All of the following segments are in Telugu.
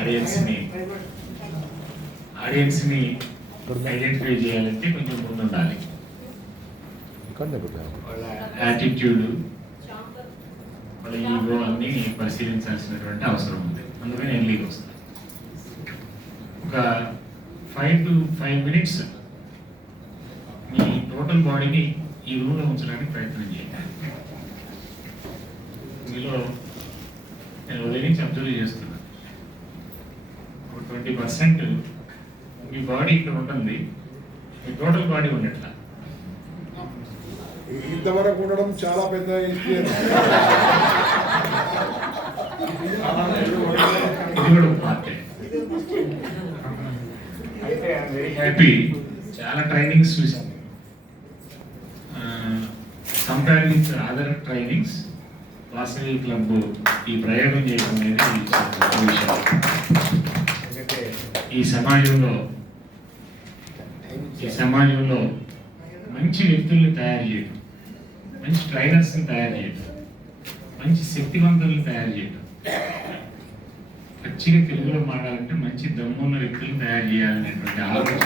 ఆడియన్స్ని ఐడెంటిఫై చేయాలంటే కొంచెం ముందు ఉండాలి. వాళ్ళ యాటిట్యూడ్, వాళ్ళ ఈగో అన్నీ పరిశీలించాల్సినటువంటి అవసరం ఉంది. అందుకని ఎర్లీగా వస్తుంది. ఒక 5 to 5 minutes మీ టోటల్ బాడీని ఈ రూమ్లో ఉంచడానికి ప్రయత్నం చేయాలి. మీలో నేను ఉదయం నుంచి అబ్జర్వ్ చేస్తున్నాను. ఒక 20% మీ బాడీ ఇక్కడ ఉంటుంది, మీ టోటల్ బాడీ ఉండట్లా. ఇంతవరకు ఉండడం చాలా పెద్ద ఇది కూడా ఒక పార్టే. అయితే ఐఎమ్ వెరీ హ్యాపీ. చాలా ట్రైనింగ్స్ చూసాను. Compare with other trainings, Vasavi club ఈ ప్రయోగం చేయడం అనేది విషయం. ఎందుకంటే ఈ సమాజంలో మంచి వ్యక్తుల్ని తయారు చేయడం, మంచి ట్రైనర్స్ని తయారు చేయడం, మంచి శక్తివంతుల్ని తయారు చేయడం, మంచిగా తెలుగులో మాట్లాడాలంటే మంచి దమ్మున్న వ్యక్తులను తయారు చేయాలనేటువంటి ఆలోచన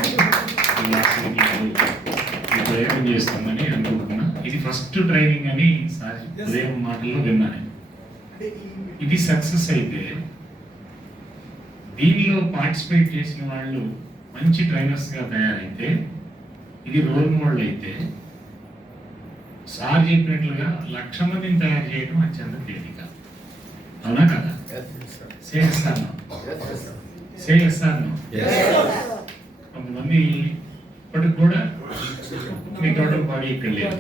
ఈ ప్రయోగం చేస్తామని అనుకుంటున్నా. ఇది ఫస్ట్ ట్రైనింగ్ అని ఉదయం మాటల్లో విన్నాను. ఇది సక్సెస్ అయితే, దీనిలో పార్టిసిపేట్ చేసిన వాళ్ళు మంచి ట్రైనర్స్గా తయారైతే, ఇది రోల్ మోడల్ అయితే, సార్ చెప్పినట్లుగా 1,00,000 మందిని తయారు చేయడం అత్యంత తేలిక. అవునా కదా? కొంతమంది ఇప్పటికి కూడా మీ టోటల్ బాడీ ఇక్కడ లేదు.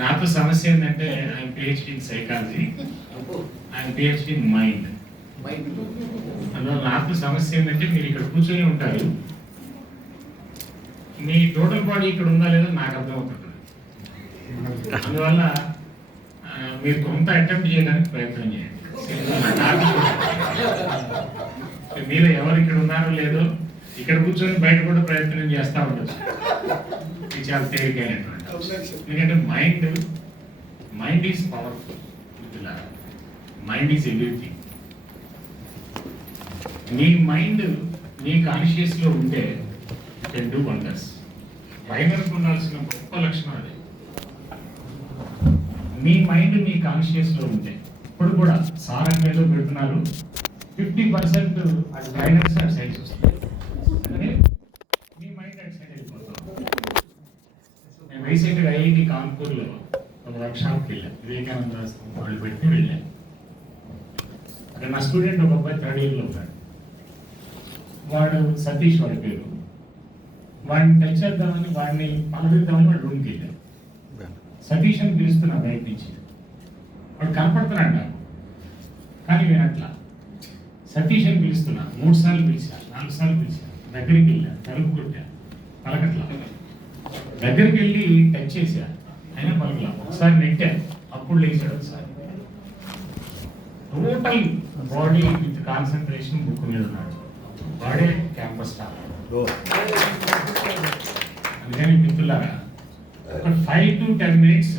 నాతో సమస్య ఏంటంటే ఆయన పిహెచ్డి ఇన్ సైకాలజీ, ఆయన పిహెచ్డి ఇన్ మైండ్. అందువల్ల నాకు సమస్య ఏంటంటే మీరు ఇక్కడ కూర్చొని ఉంటారు, మీ టోటల్ బాడీ ఇక్కడ ఉందా లేదా నాకు అర్థమవుతుంది. అందువల్ల మీరు కొంత అటెంప్ట్ చేయడానికి ప్రయత్నం చేయండి. మీరు ఎవరు ఇక్కడ ఉన్నారో లేదో ఇక్కడ కూర్చొని బయట కూడా ప్రయత్నం చేస్తూ ఉండొచ్చు. ఇది చాలా తేలికైనటువంటి. ఎందుకంటే mind is powerful. Mind is everything. మీ మైండ్ మీ కాన్షియస్లో ఉంటే కెన్ డూ వండర్స్. ట్రైనర్కి ఉండాల్సిన గొప్ప లక్షణం అది. మీ మైండ్ మీ కాన్షియస్లో ఉంటే, ఇప్పుడు కూడా సార్ ఏదో పెడుతున్నారు, 50% ట్రైనర్స్ అటు సైడ్ వస్తుంది. అంటే మీ మైండ్ అటు సైడ్ వెళ్ళిపోతాం. నేను రీసెంట్గా ఐఐటి కాన్పూర్లో ఒక వర్క్షాప్కి వెళ్ళాను. వివేకానంద వాళ్ళు పెట్టి వెళ్ళాను. అక్కడ నా స్టూడెంట్ ఒక అబ్బాయి 3rd year లో ఉన్నాడు. వాడు సతీష్ వాడి పేరు. వాడిని టచ్ చేద్దామని, వాడిని పలవిద్దామని వాడు రూమ్కి వెళ్ళాను. సతీష్ అని పిలుస్తున్నా బయట నుంచి. వాడు కనపడుతున్నాడు నాకు, కానీ వినట్లా. సతీష్ అని పిలుస్తున్నా, 3 సార్లు పిలిచా, 4 సార్లు పిలిచా. దగ్గరికి వెళ్ళా, తలుపు కొట్టా, పలకట్లా. దగ్గరికి వెళ్ళి టచ్ చేశా, అయినా పలకలా. ఒకసారి నెట్టా, అప్పుడు లేచాడు. ఒకసారి total body with concentration book మీద ఉన్నాడు. వాడే క్యాంపస్ స్టాఫ్. అందుకని మిత్రులారా, ఒక 5 to 10 minutes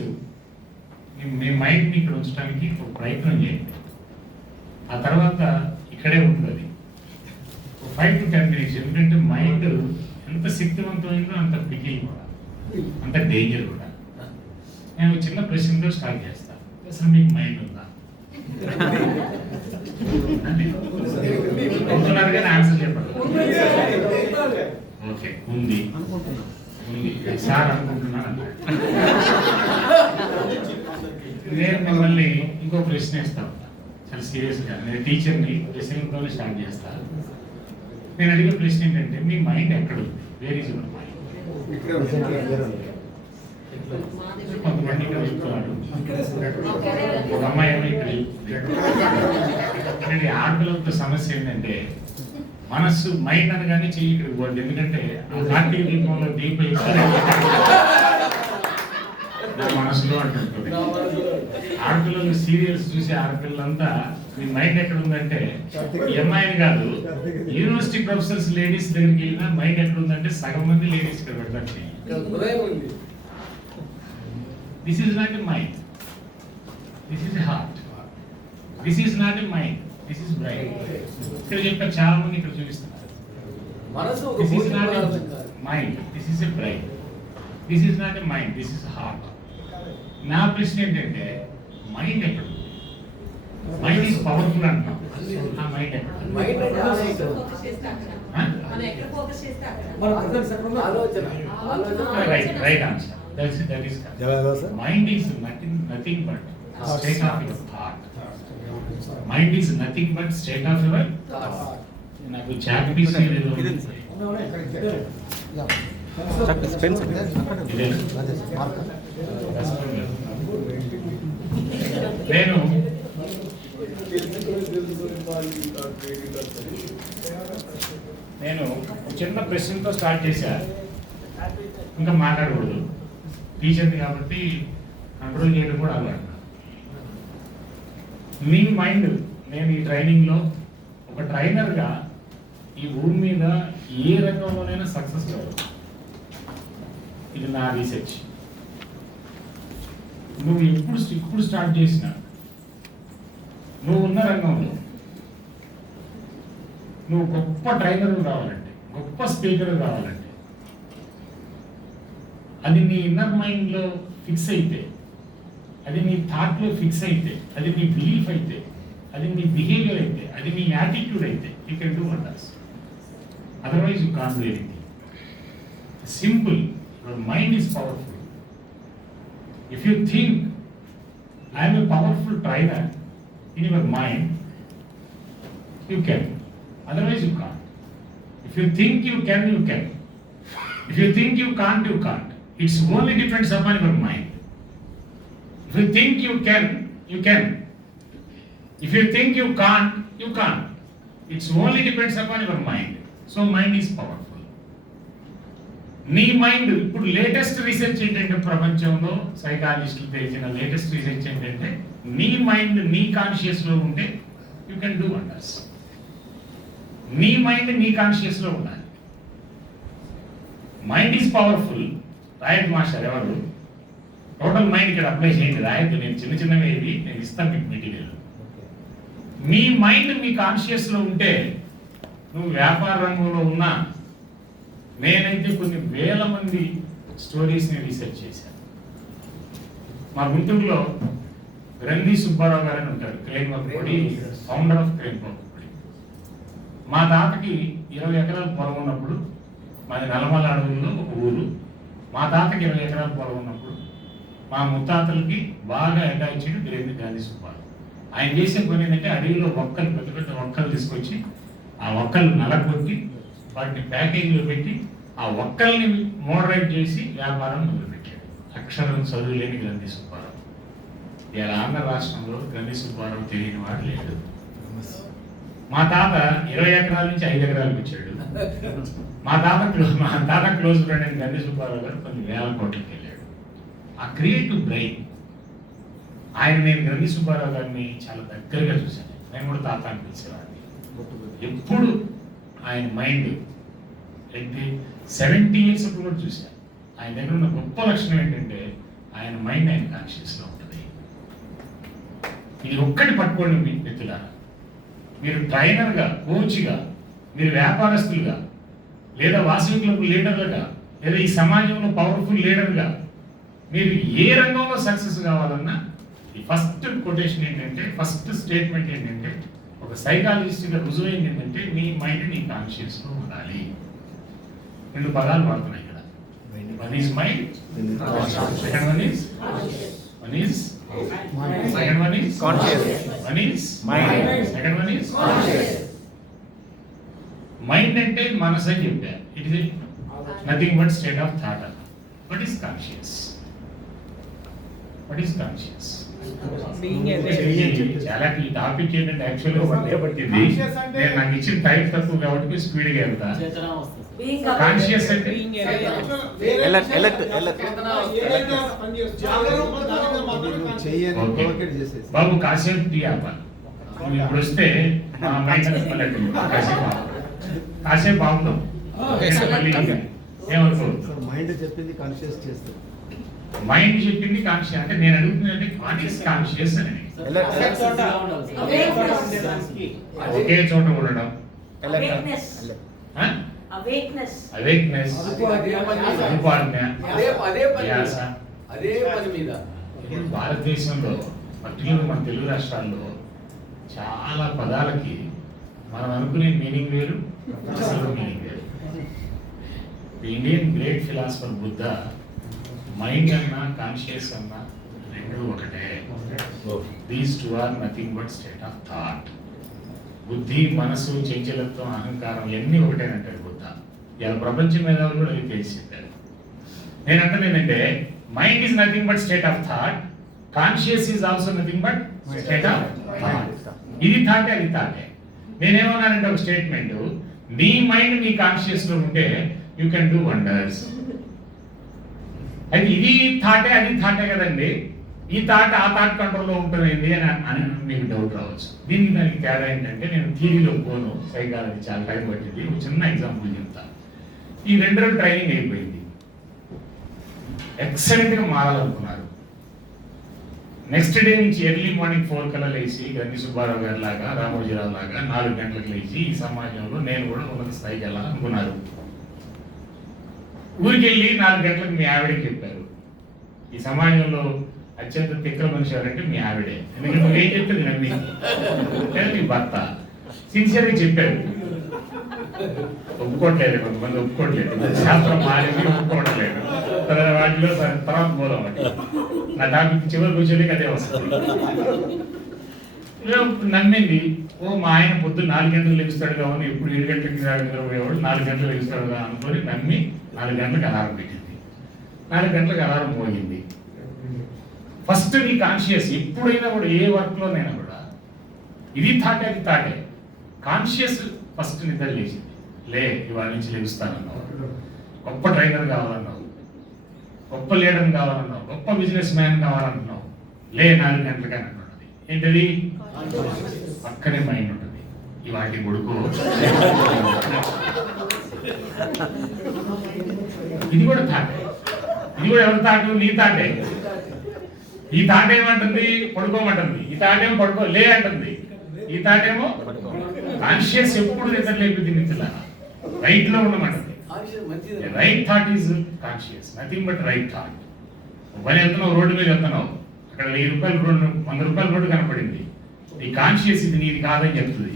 మీ మైండ్ని ఇక్కడ ఉంచడానికి ఒక ప్రయత్నం చేయండి. ఆ తర్వాత ఇక్కడే ఉంటుంది 5 to 10 minutes. ఎందుకంటే మైండ్ ఎంత శక్తివంతమైందో అంత పికిల్ కూడా, అంత డేంజర్ కూడా. నేను చిన్న ప్రశ్నతో స్టార్ట్ చేస్తాను. అసలు మీకు మైండ్ ఉందా? అవుతున్నారు కానీ ఆన్సర్ చెప్పండి. ఓకే, ఉంది సార్ అనుకుంటున్నాను. నేను మిమ్మల్ని ఇంకో ప్రశ్న ఇస్తాను, చాలా సీరియస్గా. నేను టీచర్ని ప్రశ్నతో స్టార్ట్ చేస్తాను. నేను అడిగే ప్రశ్న ఏంటంటే, మీ మైండ్ ఎక్కడ ఉంది? Where is your mind? కొంతమంది ఇక్కడ చెప్తున్నాడు, ఒక అమ్మాయి ఏమో ఇక్కడ చెప్తుంది. ఆడపిల్లలతో సమస్య ఏంటంటే, మనస్సు మైండ్ అనగానే చెయ్యి ఇక్కడికి పోతుంది. ఎందుకంటే ఆ కార్తీక దీపంలో దీపం మనసులో అంటుంటుంది. ఆడపిల్లలు సీరియల్స్ చూసి ఆడపిల్లలంతా మీ మైండ్ ఎక్కడ ఉందంటే, అమ్మాయిని కాదు, యూనివర్సిటీ ప్రొఫెసర్స్ లేడీస్ దగ్గరికి వెళ్ళినా మైండ్ ఎక్కడ ఉందంటే సగం మంది లేడీస్ ఇక్కడ పెడతారు. This is not a mind, this is a heart. This is not a mind, this is brain. ఇక్కడ చెప్పారు చాలా మంది ఇక్కడ చూపిస్తున్నారు. మనసు ఒక దిస్ ఇస్ భౌతిక నాట్ పదార్థం కాదు. Mind, this is a brain. This is not a mind, this is heart. నా ప్రశ్న ఏంటంటే మైండ్ ఎక్కడ? మైండ్ ఈజ్ పవర్ఫుల్ అంటున్నాం. ఆ మైండ్ ఎక్కడ? మైండ్ అంటే ఆలోచన. మన ప్రజెంట్ సెకండ్ ఆలోచన. ఆలోచన. Right answer. That is correct. Mind is nothing but state of your thought. Mind is nothing but state of your Thoughts. నాకు చాక్ పీస్ ఏదో ఇదే. నేను ఒక చిన్న ప్రశ్నతో స్టార్ట్ చేశా. ఇంకా మాట్లాడకూడదు, టీచర్ని కాబట్టి కంట్రోల్ చేయడం కూడా అలవాటు. మీ మైండ్, నేను ఈ ట్రైనింగ్లో ఒక ట్రైనర్గా ఈ భూమి మీద ఏ రంగంలోనైనా సక్సెస్ కాదు. ఇది నా రీసెర్చ్. నువ్వు ఇప్పుడు స్టార్ట్ చేసిన నువ్వు ఉన్న రంగంలో నువ్వు గొప్ప ట్రైనర్ కావాలంటే, గొప్ప స్పీకర్ కావాలంటే, అది నీ ఇన్నర్ మైండ్లో ఫిక్స్ అయితే, అది నీ థాట్లో ఫిక్స్ అయితే, అది నీ బిలీఫ్ అయితే, అది నీ బిహేవియర్ అయితే, అది నీ యాటిట్యూడ్ అయితే, you can do wonders. Otherwise you can't do anything. Simple. Your mind is powerful. If you think I am a powerful trainer in your mind, you can. Otherwise you can't. If you think you can, you can. If you think you can't, you can't. It's only depends upon your mind. If you think you can, you can. If you think you can't, you can't. It's only depends upon your mind. So mind is powerful. నీ మైండ్ ఇప్పుడు లేటెస్ట్ రీసెర్చ్ ఏంటంటే, ప్రపంచంలో సైకాలజిస్టులు తెలిసిన లేటెస్ట్ రీసెర్చ్ ఏంటంటే, నీ మైండ్ నీ కాన్షియస్లో ఉంటే యూ కెన్ డూ వండర్స్. నీ మైండ్ నీ కాన్షియస్లో ఉండాలి. Mind is powerful. రాయత్ మాస్టర్ ఎవరు? టోటల్ మైండ్ ఇక్కడ అప్లై చేయండి. రాయత్ నేను చిన్న చిన్నవి ఇవి నేను ఇస్తాను మీకు మెటీరియల్. మీ మైండ్ మీ కాన్షియస్లో ఉంటే నువ్వు వ్యాపార రంగంలో ఉన్నా, నేనైతే కొన్ని వేల మంది స్టోరీస్ని రీసెర్చ్ చేశాను. మా గుంటూరులో గ్రంథి సుబ్బారావు గారు అని ఉంటారు, క్రెయిన్ వర్క్పొడి ఫౌండర్ ఆఫ్ క్రెయిన్ వర్క్పొడి. మా తాతకి 20 ఎకరాల పొలం ఉన్నప్పుడు, మాది నల్లమల్ల అడవుల్లో ఒక ఊరు. మా తాతకి 20 ఎకరాల పొలం ఉన్నప్పుడు మా ముత్తాతలకి బాగా అటాచ్డ్ గ్రంథి సుబ్బారావు. ఆయన చేసే పని ఏంటంటే, అడవిలో ఒక్కలు, పెద్ద పెద్ద ఒక్కలు తీసుకొచ్చి ఆ ఒక్కలు నలగొట్టి వాటిని ప్యాకేజీలో పెట్టి ఆ ఒక్కల్ని మోడరేట్ చేసి వ్యాపారం మొదలుపెట్టాడు. అక్షరం చదువు లేని గ్రంథి సుబ్బారావు. ఇలా ఆంధ్ర రాష్ట్రంలో గ్రంథి సుబ్బారావు తెలియని వాడు లేడు. మా తాత 20 ఎకరాల నుంచి 5 ఎకరాలకు వచ్చాడు. మా తాత క్లోజ్ ఫ్రెండ్ అయిన గ్రంథి సుబ్బారావు గారు కొన్ని వేల కోట్లకి వెళ్ళాడు. ఆ క్రియేటివ్ బ్రెయిన్ ఆయన, నేను గ్రంథి సుబ్బారావు గారిని చాలా దగ్గరగా చూశాను. నేను కూడా తాత అని పిలిచేవాడిని. ఎప్పుడు ఆయన మైండ్ అంటే 70 years అప్పుడు కూడా చూశాను. ఆయన దగ్గర ఉన్న గొప్ప లక్షణం ఏంటంటే, ఆయన మైండ్ ఆయన కాన్షియస్లో ఉంటుంది. ఇది ఒక్కటి పట్టుకోండి మీ మిత్రులారా. మీరు ట్రైనర్గా, కోచ్గా, మీరు వ్యాపారస్తులుగా, లేదా వాసవి క్లబ్ లీడర్లుగా, లేదా ఈ సమాజంలో పవర్ఫుల్ లీడర్గా, మీరు ఏ రంగంలో సక్సెస్ కావాలన్నా ఈ ఫస్ట్ కొటేషన్ ఏంటంటే, ఫస్ట్ స్టేట్మెంట్ ఏంటంటే, ఒక సైకాలజిస్ట్గా రుజువైంది ఏంటంటే, మీ మైండ్ నీ కాన్షియస్లో ఉండాలి. 2 పదాలు వాడుతున్నాయి ఇక్కడ. One is mind, second one is second one is one is second one is mind అంటే మనసు అని చెప్పా. It is nothing but state of thought అన్న. What is conscious? What is conscious? చాలా ఈ టాపిక్ ఏంటంటే యాక్చువల్గా వన్డే పట్టింది. నేను నాకు ఇచ్చిన టైం తక్కువ కాబట్టి స్పీడ్గా వెళ్తా. కాన్షియస్ అంటే బాబు కాసేపు టీ ఆపాలి. ఇప్పుడు వస్తే కాసేపు ఆపుదాం. ఏమనుకో మైండ్ చెప్పింది కాన్షియస్ చేస్తుంది. మైండ్ చెప్పింది కాన్షియస్ అంటే నేను అడుగుతున్నది వాట్ ఈస్ కాన్షియస్ అని. ఒకే చోట ఉండడం, Awakeness. ఆ? Awakeness. అవేక్నెస్, అదుపాజ్ఞ, ధ్యాస. అదే పని మీద ఇప్పుడు భారతదేశంలో పర్టికులర్ మన తెలుగు రాష్ట్రాల్లో చాలా పదాలకి మనం అనుకునే మీనింగ్ వేరు, అసలు మీనింగ్ వేరు. The Indian great philosopher Buddha mind అన్నా కాన్షియస్ అన్నా రెండు ఒకటే. These two are nothing but state of thought. బుద్ధి, మనసు, చంచలత్వం, అహంకారం ఇవన్నీ ఒకటేనంటాడు బుద్ధ. ఇలా ప్రపంచం మీద కూడా అది తెలిసి చెప్పారు. నేను అంటాను ఏంటంటే mind is nothing but state of thought, conscious is also nothing but state of thought. ఇది థాటే, అది థాటే. నేనేమన్నానంటే ఒక స్టేట్మెంట్, నీ మైండ్ నీ కాన్షియస్ లో ఉంటే యూ కెన్ డూ వండర్స్. అయితే ఇది థాటే, అది థాటే కదండి. ఈ థాట్ ఆ థాట్ కంట్రోల్లో ఉంటుంది అని మీకు డౌట్ రావచ్చు. దీనికి దానికి తేడా ఏంటంటే, నేను థియరీలో పోను, సైకాలజీ చాలా టైం పట్టింది. ఒక చిన్న ఎగ్జాంపుల్ చెప్తాను. ఈ 2 రోజులు ట్రైనింగ్ అయిపోయింది, ఎక్సలెంట్గా మారాలనుకున్నారు. నెక్స్ట్ డే నుంచి ఎర్లీ మార్నింగ్ 4 కల్లా లేచి గండి సుబ్బారావు గారి లాగా, రామోజీరావు లాగా 4 గంటలకు లేచి ఈ సమాజంలో నేను కూడా ఉన్నత స్థాయికి వెళ్ళాలనుకున్నారు. ఊరికి వెళ్ళి 4 గంటలకు మీ ఆవిడకి చెప్పారు, ఈ సమాజంలో అత్యంత తిక్కల మనిషి ఎవరంటే మీ ఆవిడే. ఎందుకంటే నువ్వు ఏం చెప్తుంది నమ్మి, మీ భర్త సిన్సియర్గా చెప్పారు. ఒప్పుకోవట్లేదు, కొంతమంది ఒప్పుకోవట్లేదు, శాస్త్రం మారింది, ఒప్పుకోవట్లేదు. వాటిలో తర్వాత పోదాం. నా టాపిక్ చివరికి వచ్చేది అదే వస్తుంది. నమ్మింది. మా ఆయన పొద్దున్న 4 గంటలకు లెగుస్తాడు కావాలి, ఎప్పుడు 7 గంటలకి నిద్రపోయేవాడు 4 గంటలు లెగుస్తాడు కదా అనుకొని నమ్మి 4 గంటలకు అలారం పెట్టింది. 4 గంటలకు అలారం మోగింది. ఫస్ట్ నీ కాన్షియస్ ఎప్పుడైనా కూడా ఏ వర్క్లోనైనా కూడా ఇది థాటే, అది థాటే. కాన్షియస్ ఫస్ట్ నిద్ర లేచింది, లే ఇవాళ నుంచి లెగుస్తానన్నావు, గొప్ప ట్రైనర్ కావాలన్నావు, గొప్ప లీడర్ కావాలన్నావు, గొప్ప బిజినెస్ మ్యాన్ కావాలన్నావు, లే 4 గంటలకి అని అంటున్నది. ఏంటది? పక్కనే మైండ్ ఉంటుంది, ఇవాటి కొడుకు ఇది కూడా థాటే. ఇది కూడా ఎవరి థాటు? నీ థాటే. ఈ థాట్ ఏమంటుంది? పడుకోమంటుంది. ఈ థాట్ ఏమో పడుకో లే అంటుంది. ఈ థాట్ ఏమో కాన్షియస్ ఎప్పుడు నిద్ర లేపుద్ది, నిద్ర రైట్ లో ఉండమంటుంది. Right thought is conscious, nothing but right thought. పని వెళ్తున్నావు, రోడ్డు మీద వెళ్తున్నావు, అక్కడ 1000 రూపాయలు రోడ్డు, 100 రూపాయల రోడ్డు కనపడింది. నీ కాన్షియస్ ఇది నీది కాదని చెప్తుంది.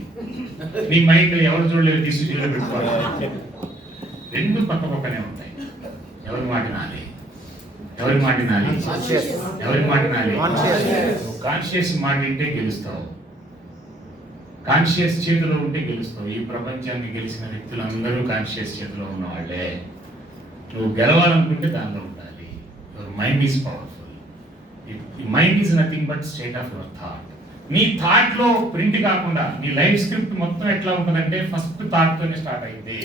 నీ మైండ్ ఎవరు చూడలేదు, తీసి చేలో పెట్టుకోవాలి. రెండు పక్క పక్కనే ఉంటాయి. ఎవరి మాట నాది, ఎవరి మాట నాది, ఎవరి మాట నాది. కాన్షియస్ మాట వింటే గెలుస్తావు, కాన్షియస్ చేతిలో ఉంటే గెలుస్తావు. ఈ ప్రపంచాన్ని గెలిచిన వ్యక్తులందరూ కాన్షియస్ చేతిలో ఉన్నవాళ్లే. నువ్వు గెలవాలనుకుంటే దానిలో ఉండాలి. Your mind is powerful. Mind is nothing but state of your thought. నీ థాట్ లో ప్రింట్ కాకుండా నీ లైఫ్ స్క్రిప్ట్ మొత్తం ఎట్లా ఉంటుందంటే ఫస్ట్ థాట్ తోనే స్టార్ట్ అయింది.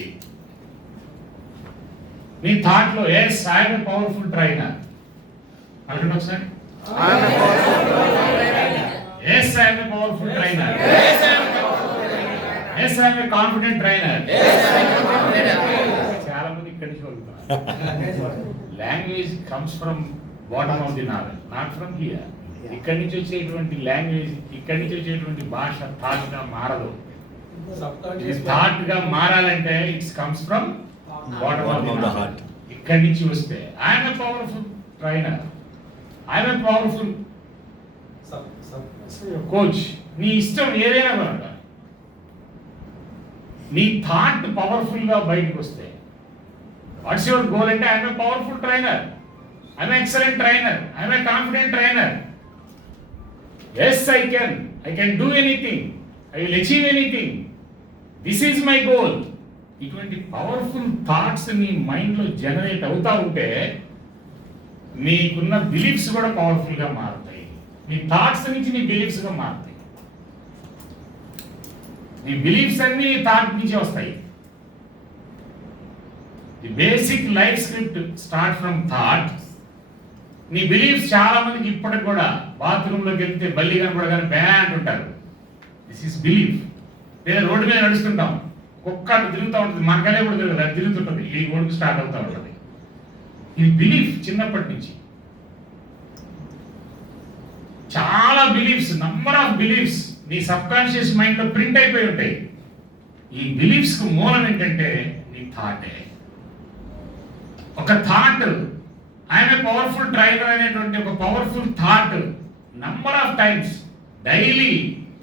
నీ థాట్ లో yes I'm a powerful trainer అంటుండే ఒకసారి. Yes I'm a powerful trainer, yes I'm a confident trainer. చాలా మంది ఇక్కడి నుంచి వదులుతున్నారు. Language comes from bottom of the navel, not from here. ఇక్కడి నుంచి వచ్చేటువంటి లాంగ్వేజ్, ఇక్కడి నుంచి వచ్చేటువంటి భాష థాట్ గా మారదు. థాట్ గా మారాలంటే it's comes from bottom of the heart. ఇక్కడి నుంచి వస్తే I'm a powerful trainer, I'm a powerful coach. నీ ఇష్టం ఏదైనా కనుక నీ థాట్ పవర్ఫుల్ గా బయటకు వస్తే వాట్స్ యువర్ గోల్ అంటే I'm a powerful trainer, I'm excellent trainer, I'm a confident trainer. Yes, I can do anything, I will achieve anything, this is my goal. ఇటువంటి పవర్ఫుల్ థాట్స్ నీ మైండ్ లో జనరేట్ అవుతా ఉంటే నీకున్న బిలీఫ్స్ కూడా పవర్ఫుల్ గా మారుతాయి. నీ థాట్స్ నుంచి నీ బిలీఫ్స్ గా మారుతాయి. నీ బిలీఫ్స్ అన్ని థాట్ నుంచి వస్తాయి. The basic life script start from thought. నీ బిలీఫ్స్ చాలా మందికి ఇప్పటికి కూడా బాత్రూమ్ లోకి వెళ్తే బల్లి కనపడగానే బ్యా అంటుంటారు. This is belief. లేదా రోడ్డు మీద నడుస్తుంటాం, కుక్క తిరుగుతూ ఉంటుంది, మనకలే కూడా తిరుగుతుంది, అది తిరుగుతుంటుంది, ఈ ఓడుకు స్టార్ట్ అవుతూ ఉంటుంది. ఇది బిలీఫ్ చిన్నప్పటి నుంచి. చాలా బిలీఫ్స్, నంబర్ ఆఫ్ బిలీఫ్స్ నీ సబ్ కాన్షియస్ మైండ్ లో ప్రింట్ అయిపోయి ఉంటాయి. ఈ బిలీఫ్స్ కు మూలం ఏంటంటే నీ థాటే. ఒక thought, I'm a powerful trainer అనేటువంటి ఒక powerful thought number of times daily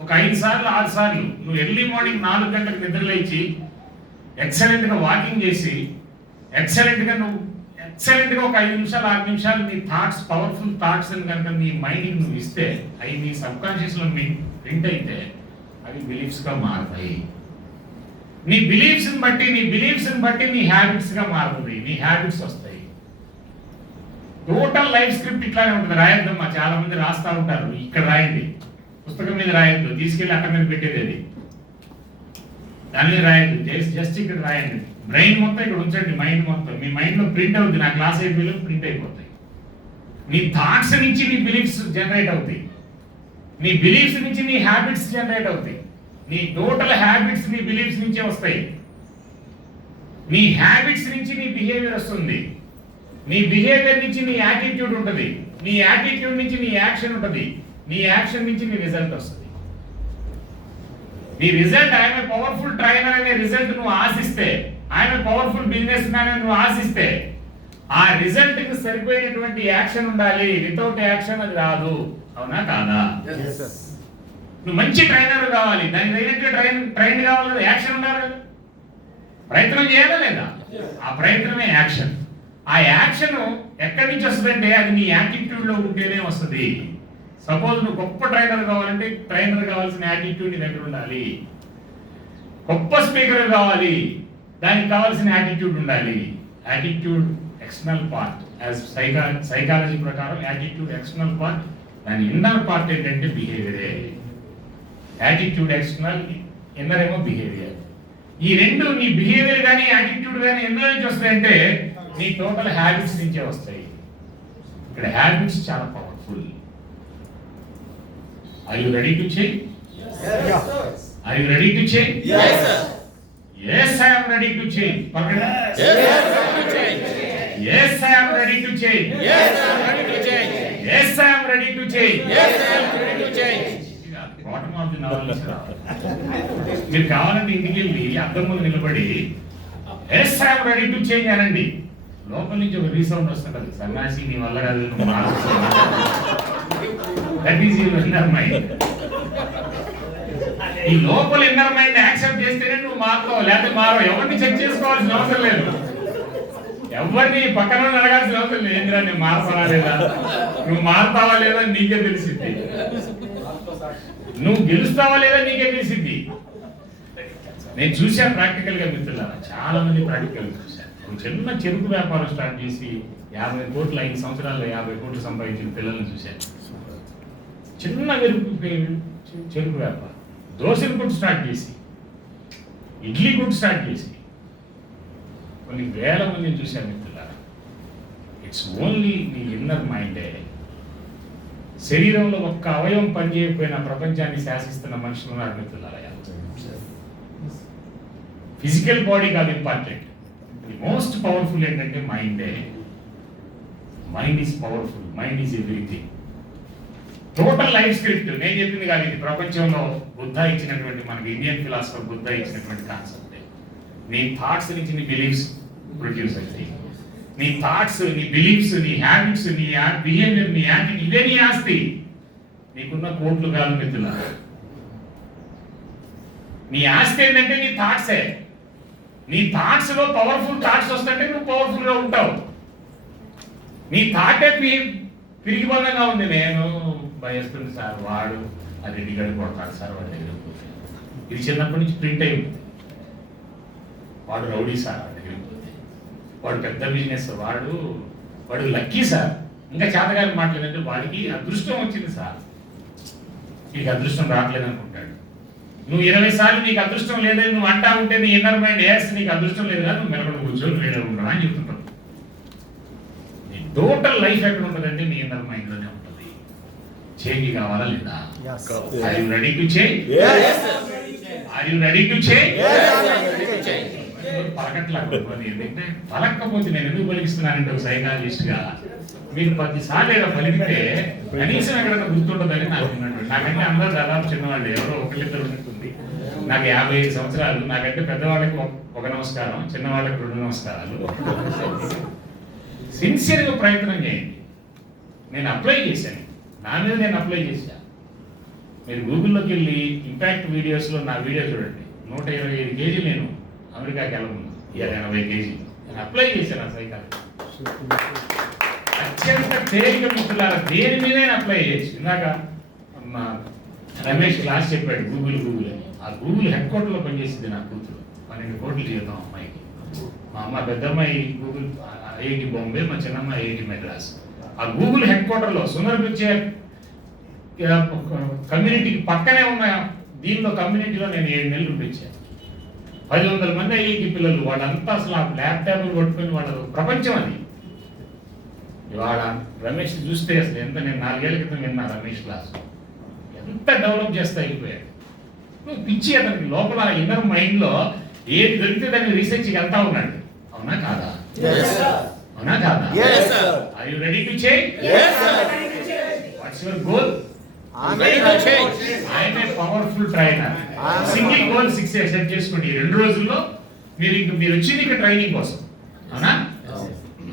ఒక 5 సార్లు 6 సార్లు నువ్వు ఎర్లీ మార్నింగ్ 4 గంటలకు నిద్రలేచి ఎక్సలెంట్ గా వాకింగ్ చేసి ఎక్సలెంట్ గా ఒక 5 నిమిషాలు 6 నిమిషాలు నీ థాట్స్, పవర్ఫుల్ థాట్స్ అని కనుక నీ మైండ్కి నువ్వు ఇస్తే అవి నీ సబ్ కాన్షియస్ లో ప్రింట్ అయితే అవి బిలీఫ్స్ గా మారుతాయి. నీ బిలీఫ్స్ బట్టి నీ హ్యాబిట్స్ గా మారుతుంది. నీ హ్యాబిట్స్ వస్తాయి. టోటల్ లైఫ్ స్క్రిప్ట్ ఇట్లానే ఉంటుంది. రాయొద్దమ్మా, చాలా మంది రాస్తా ఉంటారు. ఇక్కడ రాయండి, పుస్తకం మీద రాయొద్దు, తీసుకెళ్ళి అక్కడ మీద పెట్టేది అది. దాని మీద రాయొద్దు, జస్ట్ ఇక్కడ రాయండి. బ్రెయిన్ మొత్తం ఇక్కడ ఉంచండి, మైండ్ మొత్తం మీ మైండ్ లో ప్రింట్ అవుతుంది. నా క్లాస్ అయిపోయి ప్రింట్ అయిపోతాయి. నీ థాట్స్ నుంచి నీ బిలీఫ్స్ జనరేట్ అవుతాయి. నీ బిలీఫ్స్ నుంచి నీ హ్యాబిట్స్ జనరేట్ అవుతాయి. నీ టోటల్ హ్యాబిట్స్ నీ బిలీఫ్స్ నుంచే వస్తాయి. నీ హ్యాబిట్స్ నుంచి నీ బిహేవియర్ వస్తుంది. నీ బిహేవియర్ నుంచి నీ యాటిట్యూడ్ ఉంటుంది. నీ యాటిట్యూడ్ నుంచి నీ యాక్షన్ ఉంటుంది. నీ యాక్షన్ నుంచి నీ రిజల్ట్ వస్తుంది. నీ result I'm a powerful trainer అనే రిజల్ట్ నువ్వు ఆశిస్తే, I'm a powerful business man అని నువ్వు ఆశిస్తే, ఆ రిజల్ట్ కి సరిపోయేటువంటి యాక్షన్ ఉండాలి. వితౌట్ యాక్షన్ అది రాదు. అవునా కాదా? నువ్వు మంచి ట్రైనర్ కావాలి, దానికి తగినట్టు ట్రైన్ కావాలి కదా, యాక్షన్ ఉండాలి కదా, ప్రయత్నం చేయాలా లేదా? ఆ ప్రయత్నమే యాక్షన్. ఆ యాక్షన్ ఎక్కడి నుంచి వస్తుందంటే అది నీ యాటిట్యూడ్ లో ఉంటేనే వస్తుంది. సపోజ్ నువ్వు గొప్ప ట్రైనర్ కావాలంటే ట్రైనర్ కావాల్సిన యాటిట్యూడ్ నీ దగ్గర ఉండాలి. గొప్ప స్పీకర్ కావాలి, దానికి కావాల్సిన యాటిట్యూడ్ ఉండాలి. Attitude external part. As psychology ప్రకారం యాటిట్యూడ్ ఎక్స్టర్నల్ పార్ట్, దాని ఇన్నర్ పార్ట్ ఏంటంటే బిహేవియరే. యాటిట్యూడ్ ఎక్స్టర్నల్, ఇన్నర్ ఏమో బిహేవియర్. ఈ రెండు, నీ బిహేవియర్ కానీ యాటిట్యూడ్ కానీ ఎందులో నుంచి వస్తాయంటే నీ టోటల్ హ్యాబిట్స్ నుంచే వస్తాయి. ఇక్కడ హ్యాబిట్స్ చాలా powerful. Are you ready to change? Yes. Are you ready to change? Yes, sir. Yes, I am ready to change. Yes, I am ready to change. Yes, I am ready to change. Yes, I am ready to change. Yes, I am ready to change. Yes, I am ready to change. Bottom of the navel. మీరు కావాలంటే ఇంటికి వెళ్ళి అద్దం ముందు నిలబడి yes I am ready to change అనండి. లోపల నుంచి ఒక రీసౌండ్ వస్తుంటది, సన్నాసి నీ వల్ల కాదు, నువ్వు మారు. That is your inner mind. ఈ లోపల ఇన్నర్ మైండ్ యాక్సెప్ట్ చేస్తేనే నువ్వు మారుతావు, లేకపోతే మారవు. ఎవరిని చెక్ చేసుకోవాల్సిన అవసరం లేదు. ఎవరిని పక్కన అడగాల్సిన అవసరం లేదు. ఏంద్రా నేను మారతావా లేదా, నువ్వు మారుతావా లేదా నీకే తెలిసింది. నువ్వు గెలుస్తావా లేదా నీకే తెలిసింది. నేను చూశాను ప్రాక్టికల్ గా మిత్రులారా, చాలా మంది ప్రాక్టికల్ చూశాను. ఒక చిన్న చెరుకు వ్యాపారం స్టార్ట్ చేసి 50 కోట్లు 5 సంవత్సరాల్లో 50 కోట్లు సంపాదించిన పిల్లల్ని చూశాను. చిన్న చెరుకు వ్యాపారం, దోశల కొట్టు స్టార్ట్ చేసి, ఇడ్లీ కొట్టు స్టార్ట్ చేసి కొన్ని వేల మందిని చూశాను మిత్రులారా. ఇట్స్ ఓన్లీ నీ ఇన్నర్ మైండే. శరీరంలో ఒక్క అవయవం పనిచేయకపోయినా ప్రపంచాన్ని శాసిస్తున్న మనుషులు ఉన్నారు మిత్రులారా. ఫిజికల్ బాడీ కాదు ఇంపార్టెంట్, ది మోస్ట్ పవర్ఫుల్ ఏంటంటే మైండే. Mind is powerful, mind is everything. Total life script నేను చెప్పింది కాదు, ఇది ప్రపంచంలో బుద్ధ ఇచ్చినటువంటి, మనకి ఇండియన్ ఫిలాసఫర్ బుద్ధ ఇచ్చినటువంటి కాన్సెప్ట్. నీ థాట్స్ నుంచి నీ బిలీఫ్స్ ప్రొడ్యూస్ అవుతాయి. నీ థాట్స్, నీ బిలీఫ్స్, నీ హ్యాబిట్స్, నీ బిహేవియర్, నీ యాటిట్యూడ్, ఇవే నీ ఆస్తి. నీకున్న కోట్లు కాదు మిత్రులారా. నీ ఆస్తి ఏంటంటే నీ థాట్సే. నీ థాట్స్ లో పవర్ఫుల్ థాట్స్ వస్తుంటే నువ్వు పవర్ఫుల్ గా ఉంటావు. నీ థాటే పిరిగిబందంగా ఉంది. నేను భయస్తుంది సార్, వాడు అది రెడ్డిగడ్డ కొడతాడు సార్, వాడి దగ్గర పోతే. ఇది చిన్నప్పటి నుంచి ప్రింట్ అయి ఉంటుంది. వాడు రౌడీ సార్, వాడి దగ్గరికి పోతే. వాడు పెద్ద బిజినెస్, వాడు లక్కీ సార్. ఇంకా చేతగాని మాట్లాడంటే వాడికి అదృష్టం వచ్చింది సార్, నీకు అదృష్టం రావట్లేదు అనుకుంటాడు. నువ్వు 20 సార్లు నీకు అదృష్టం లేదని నువ్వు అంటా ఉంటే నీ ఇన్నర్ మైండ్ ఎస్ నీకు అదృష్టం లేదు కదా, నువ్వు మెలబడి కూర్చొని వేరే ఉంటావు అని చెప్తుంటావు. నీ టోటల్ లైఫ్ ఎక్కడ ఉంటుందంటే నీ ఇన్నర్ మైండ్ లోనే ఉంటుంది. చేంజ్ కావాలా లేదా? Are you ready to change? Are you ready to change? పలకట్లా. ఎందుకంటే పలకపోతే నేను ఎందుకు పలికిస్తున్నానంటే ఒక సైకాలజిస్ట్ గా మీరు 10 సార్లు ఏదో పలికితే కనీసం ఎక్కడైనా గుర్తుండదని నాకు ఉన్నట్టు. నాకంటే అందరూ దాదాపు చిన్నవాళ్ళు, ఎవరో ఒకరిద్దరు ఉన్నట్టుంది. నాకు 55 సంవత్సరాలు. నాకంటే పెద్దవాళ్ళకి ఒక నమస్కారం, చిన్నవాళ్ళకి 2 నమస్కారాలు. సిన్సియర్గా ప్రయత్నం చేయండి. నేను అప్లై చేశాను, నా మీద నేను అప్లై చేశాను. మీరు గూగుల్లోకి వెళ్ళి ఇంపాక్ట్ వీడియోస్లో నా వీడియో చూడండి. 125 కేజీలు నేను అమెరికాకి వెళ్ళకుండా, ఇవాళ 80 కేజీలు నేను అప్లై చేశాను. ఆ సైకాలజీ అత్యంత తేలిక మిత్రులారా, దేని మీదైనా అప్లై చేయొచ్చు. ఇందాక మా రమేష్ క్లాస్ చెప్పాడు గూగుల్ అని. ఆ గూగుల్ హెడ్ క్వార్టర్లో పనిచేసింది నా కూతురు. 12 కోట్లు జీవితం అమ్మాయికి. మా అమ్మ పెద్దమ్మాయి గూగుల్ ఐఐటి బాంబే, మా చిన్నమ్మ ఐఐటి మెడ్రాస్. ఆ గూగుల్ హెడ్ క్వార్టర్లో సుందరపిచ్చే కమ్యూనిటీకి పక్కనే ఉన్న దీనిలో కమ్యూనిటీలో నేను 7 నెలలు ఉండిచ్చాను. 10,100 మంది ఐఐటి పిల్లలు, వాళ్ళంతా అసలు ఆ ల్యాప్టాప్లు కొట్టుకొని వాళ్ళ ప్రపంచం అది. ఇవాళ రమేష్ చూస్తే అసలు ఎంత, నేను 4 ఏళ్ల క్రితం విన్నా రమేష్ క్లాస్, ఎంత డెవలప్ చేస్తా అయిపోయాడు. నువ్వు పిచ్చి అతనికి లోపల ఇన్నర్ మైండ్లో ఏది దొరికితే దాన్ని రీసెర్చ్కి వెళ్తా ఉన్నాడు. అవునా కాదా? అవునా కాదా? Are you ready to change? What's your goal? I'm a powerful trainer. Single goal 6 set చేసుకోండి. 2 రోజుల్లో మీరు వచ్చింది ఇక్కడ ట్రైనింగ్ కోసం. అవునా?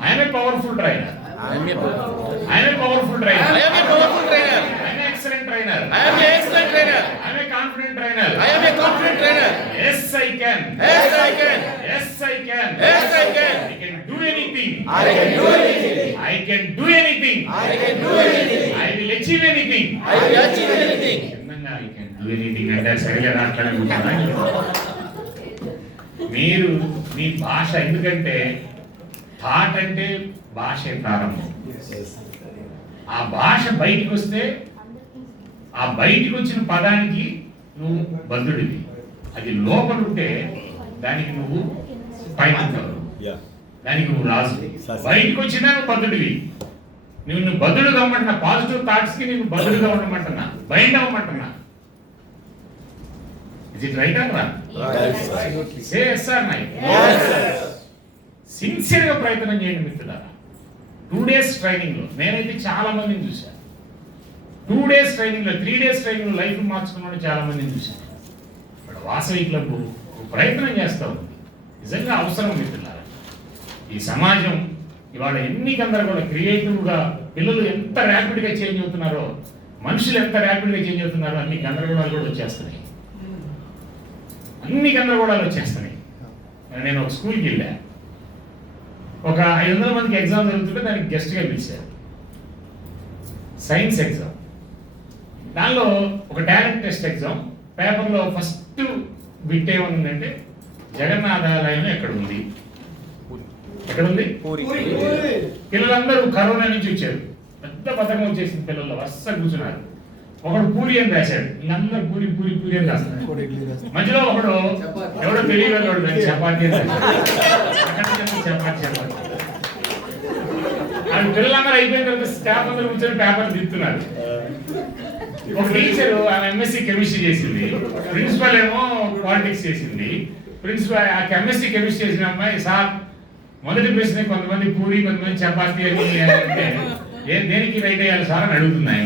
I'm a powerful trainer. I'm a powerful trainer. I am a powerful trainer. I'm excellent trainer. I am an excellent trainer. I'm a confident trainer. I am a confident trainer. Yes, I can. Yes, I can. Yes, I can. Yes, I can. I can do anything. I can do anything. I can do anything. I can do anything. I will achieve anything. I will achieve anything. చిన్నగా I can do anything అంటే సరిగా మాట్లాడకుంటారా? మీరు మీ భాష, ఎందుకంటే థాట్ అంటే భాషే ప్రారంభం. ఆ భాష బయటికి వస్తే, ఆ బయటికి వచ్చిన పదానికి నువ్వు బద్ధుడివి. అది లోపల ఉంటే దానికి నువ్వు పైన ఉంటావు, దానికి నువ్వు రాజు. బయటికి వచ్చినా నువ్వు బద్ధుడివి. నువ్వు బద్ధుడుగా ఉండమంటున్నా, పాజిటివ్ థాట్స్ కి నేను బద్ధుడుగా ఉండమంటున్నా, బైండ్ అవ్వమంటున్నా. Is it right or wrong? Say yes or no. సిన్సియర్గా ప్రయత్నం చేయండి మిత్రులారా. 2 days ట్రైనింగ్లో నేనైతే చాలా మందిని చూశాను. 2 days ట్రైనింగ్లో, 3 days ట్రైనింగ్లో లైఫ్ మార్చుకున్న చాలా మందిని చూశాను. ఇక్కడ వాసవి క్లబ్ ప్రయత్నం చేస్తూ ఉంది. నిజంగా అవసరం మిత్రులారా. ఈ సమాజం ఇవాళ ఎన్ని గందరగోళ, క్రియేటివ్గా పిల్లలు ఎంత ర్యాపిడ్గా చేంజ్ అవుతున్నారో, మనుషులు ఎంత ర్యాపిడ్గా చేంజ్ అవుతున్నారో అన్ని గందరగోళాలు కూడా వచ్చేస్తున్నాయి. అన్ని గందరగోళాలు వచ్చేస్తున్నాయి. నేను ఒక స్కూల్కి వెళ్ళా, ఒక 500 మందికి ఎగ్జామ్ జరుగుతుంటే దానికి గెస్ట్గా పిలిచారు. Science exam. దానిలో ఒక టాలెంట్ టెస్ట్ ఎగ్జామ్. పేపర్లో ఫస్ట్ బిట్ ఏమనుందంటే జగన్నాథాలయం ఎక్కడ ఉంది? ఎక్కడ ఉంది? పిల్లలందరూ కరోనా నుంచి వచ్చారు. పెద్ద పథకం వచ్చేసింది. పిల్లలు వరుస కూర్చున్నారు. ఒకడు పూరి అని రాశాడు. వీళ్ళందరూ పూరి పూరి పూరి అని రాస్తున్నారు. మధ్యలో ఒకడు ఎవడో తెలియగలడు చపాతి అని చపాతి చపాతి. అది పిల్లలందరూ అయిపోయిన తర్వాత స్టాఫ్ అందరూ కూర్చొని పేపర్ దిస్తున్నారు. ఒక టీచర్ ఆమె ఎంఎస్సీ కెమిస్ట్రీ చేసింది, ప్రిన్సిపల్ ఏమో పాలిటిక్స్ చేసింది. ప్రిన్సిపల్ ఆ ఎంఎస్సీ కెమిస్ట్రీ చేసిన అమ్మాయి, సార్ మొదటి ప్రశ్న కొంతమంది పూరి కొంతమంది చపాతి అని అంటే దేనికి రైట్ అయ్యాలి సార్ అని అడుగుతున్నాయి.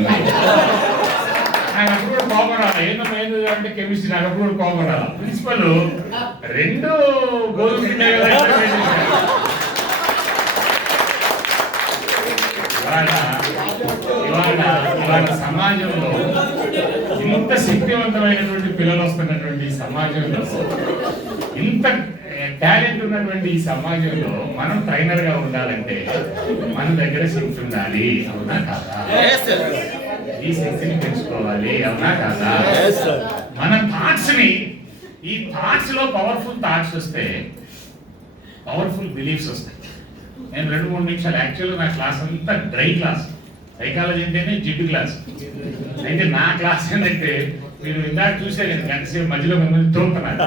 నాకు అప్పుడు కూడా కోపం రాలి. ఏంటమ్మా ఏంది అంటే కెమిస్ట్రీ. నాకు అప్పుడు కూడా కోపం రాలి. ప్రిన్సిపల్ 2 గోధుమ ఉన్నాయి కదా ఇవాళ సమాజంలో ఇంత శక్తివంతమైనటువంటి పిల్లలు వస్తున్నటువంటి సమాజంలో, ఇంత టాలెంట్ ఉన్నటువంటి ఈ సమాజంలో మనం ట్రైనర్ గా ఉండాలంటే మన దగ్గర శక్తి ఉండాలి. అవునా కాదా? ఈ శక్తిని పెంచుకోవాలి. అవునా కాదా? మన థాట్స్ ని, ఈ థాట్స్ లో పవర్ఫుల్ థాట్స్ వస్తే పవర్ఫుల్ బిలీఫ్స్ వస్తాయి. నేను 2-3 నిమిషాలు, యాక్చువల్గా నా క్లాస్ అంతా డ్రై క్లాస్. సైకాలజీ అంటేనే జిడ్డు క్లాస్. అయితే నా క్లాస్ ఏంటంటే, మీరు ఇందాక చూసే నేను గంటసేపు మధ్యలో కొంతమంది తోపుతున్నారు.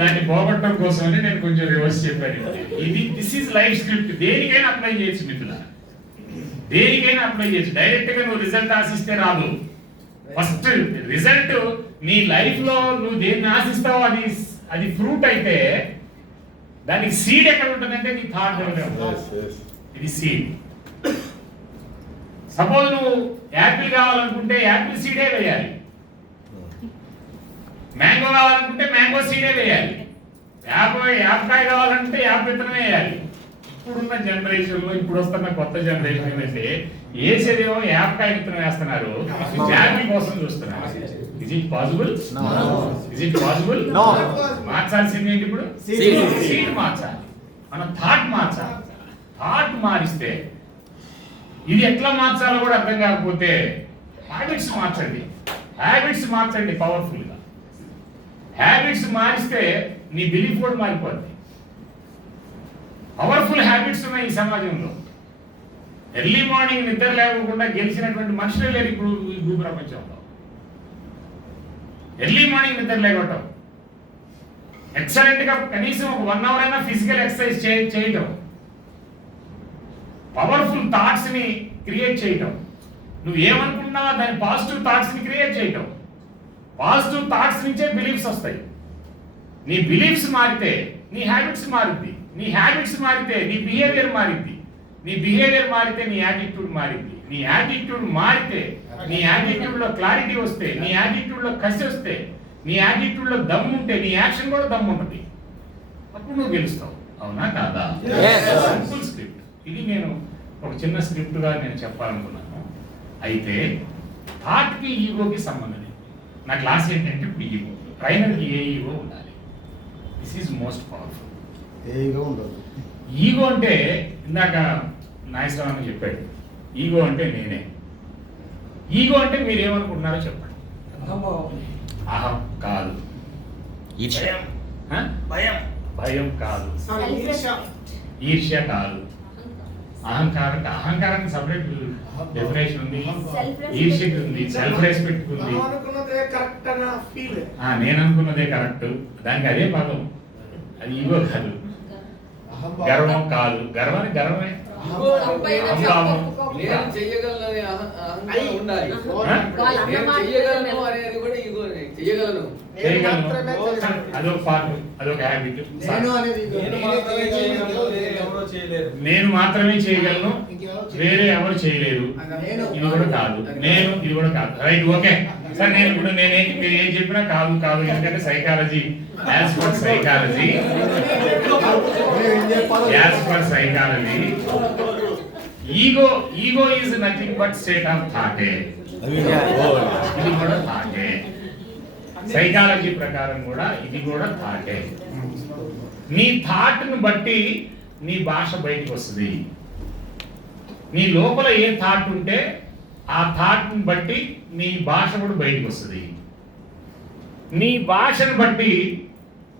దాన్ని పోగొట్టడం కోసమని నేను కొంచెం రివర్స్ చెప్పాను. This is life script. దేనికైనా అప్లై చేయొచ్చు మిత్రులారా, దేనికైనా అప్లై చేయొచ్చు. డైరెక్ట్ గా నువ్వు రిజల్ట్ ఆశిస్తే రాదు. ఫస్ట్ రిజల్ట్ నీ లైఫ్ లో నువ్వు దేన్ని ఆశిస్తావో అది ఫ్రూట్ అయితే, దానికి సీడ్ ఎక్కడ ఉంటుందంటే నీ థాట్ దగ్గర. ఇది సీడ్. సపోజ్ నువ్వు యాపిల్ కావాలనుకుంటే యాపిల్ సీడే వేయాలి, మ్యాంగో కావాలనుకుంటే మ్యాంగో సీడే వేయాలి, యాపకాయ కావాలంటే యాప్ విత్తనం వేయాలి. ఇప్పుడున్న జనరేషన్లో ఇప్పుడు వస్తున్న కొత్త జనరేషన్ ఏంటంటే వేసేదేమో యాపకాయ విత్తనం వేస్తున్నారు, యాపిల్ కోసం చూస్తున్నారు. Is it possible? Is it possible? మార్చాల్సింది ఏంటి ఇప్పుడు? సీడ్ మార్చాలి, మన థాట్ మార్చాలి. థాట్ మారిస్తే ఇది ఎట్లా మార్చాలో కూడా అర్థం కాకపోతే హ్యాబిట్స్ మార్చండి. హ్యాబిట్స్ మార్చండి పవర్ఫుల్గా. హ్యాబిట్స్ మారిస్తే నీ బిలీఫ్ కూడా మారిపోద్ది. పవర్ఫుల్ హ్యాబిట్స్ ఉన్నాయి ఈ సమాజంలో. ఎర్లీ మార్నింగ్ నిద్ర లేకుండా గెలిచినటువంటి మనుషులే లేరు ఇప్పుడు ఈ భూ ప్రపంచంలో. ఎర్లీ మార్నింగ్ నిద్ర లేకపోవటం, ఎక్సలెంట్ గా కనీసం ఒక 1 hour అయినా ఫిజికల్ ఎక్సర్సైజ్ చేయటం, పవర్ఫుల్ థాట్స్ ని క్రియేట్ చేయటం, నువ్వు ఏమనుకుంటున్నావో దాని పాజిటివ్ థాట్స్ ని క్రియేట్ చేయటం. పాజిటివ్ థాట్స్ నుంచే బిలీఫ్స్ వస్తాయి. నీ బిలీఫ్స్ మారితే నీ హ్యాబిట్స్ మారుద్ది, నీ హ్యాబిట్స్ మారితే నీ బిహేవియర్ మారిద్ది, నీ బిహేవియర్ మారితే నీ యాటిట్యూడ్ మారిద్ది, నీ యాటిట్యూడ్ మారితే నీ యాటిట్యూడ్ లో క్లారిటీ వస్తే, నీ యాటిట్యూడ్ లో కసి వస్తే, నీ యాటిట్యూడ్ లో దమ్ము ఉంటే నీ యాక్షన్ కూడా దమ్ము ఉంటుంది. అప్పుడు నువ్వు గెలుస్తావు. అవునా కాదా? సింపుల్ స్క్రిప్ట్ ఇది. నేను ఒక చిన్న స్క్రిప్ట్ గా నేను చెప్పాలనుకున్నాను. అయితే థాట్ కి ఈగోకి సంబంధం లేదు. నా క్లాస్ ఏంటంటే ఇప్పుడు ఈగో, ట్రైనర్కి ఏ ఈగో ఉండాలి. This is most powerful. Ego అంటే ఇందాక నాగేశ్వరరావు చెప్పాడు, ఈగో అంటే నేనే. ఈగో అంటే మీరు ఏమనుకుంటున్నారో చెప్పండి. అహం కాదు, భయం కాదు, ఈర్ష్య కాదు, అహంకారం. అహంకారానికి సపరేట్ డెఫినేషన్ ఉంది, ఈర్ష్యకి ఉంది, సెల్ఫ్ రెస్పెక్ట్ ఉంది. నేను అనుకున్నదే కరెక్ట్, దానికి అదే పదం, అది ఈగో కాదు. గర్వం కాదు, గర్వానికి గర్వమే. నేను చెయ్యగలను ఉండాలి. నేను చెయ్యగలను అనేది కూడా ఈగోనే. చెయ్యగలను అదొక పార్ట్, అదొక హ్యాబిట్. నేను మాత్రమే చేయగలను, వేరే ఎవరు చేయలేరు, ఇది కూడా కాదు. నేను ఇది కూడా కాదు. Right, okay sir. నేను ఇప్పుడు మీరు ఏం చెప్పినా కాదు కాదు, ఎందుకంటే psychology, as per psychology, ego is nothing but state of thought. ఇది కూడా థాటే. సైకాలజీ ప్రకారం కూడా ఇది కూడా థాటే. నీ థాట్ ను బట్టి నీ భాష బయటకు వస్తుంది. నీ లోపల ఏ థాట్ ఉంటే ఆ థాట్ ని బట్టి నీ భాష కూడా బయటకు వస్తుంది. నీ భాషను బట్టి,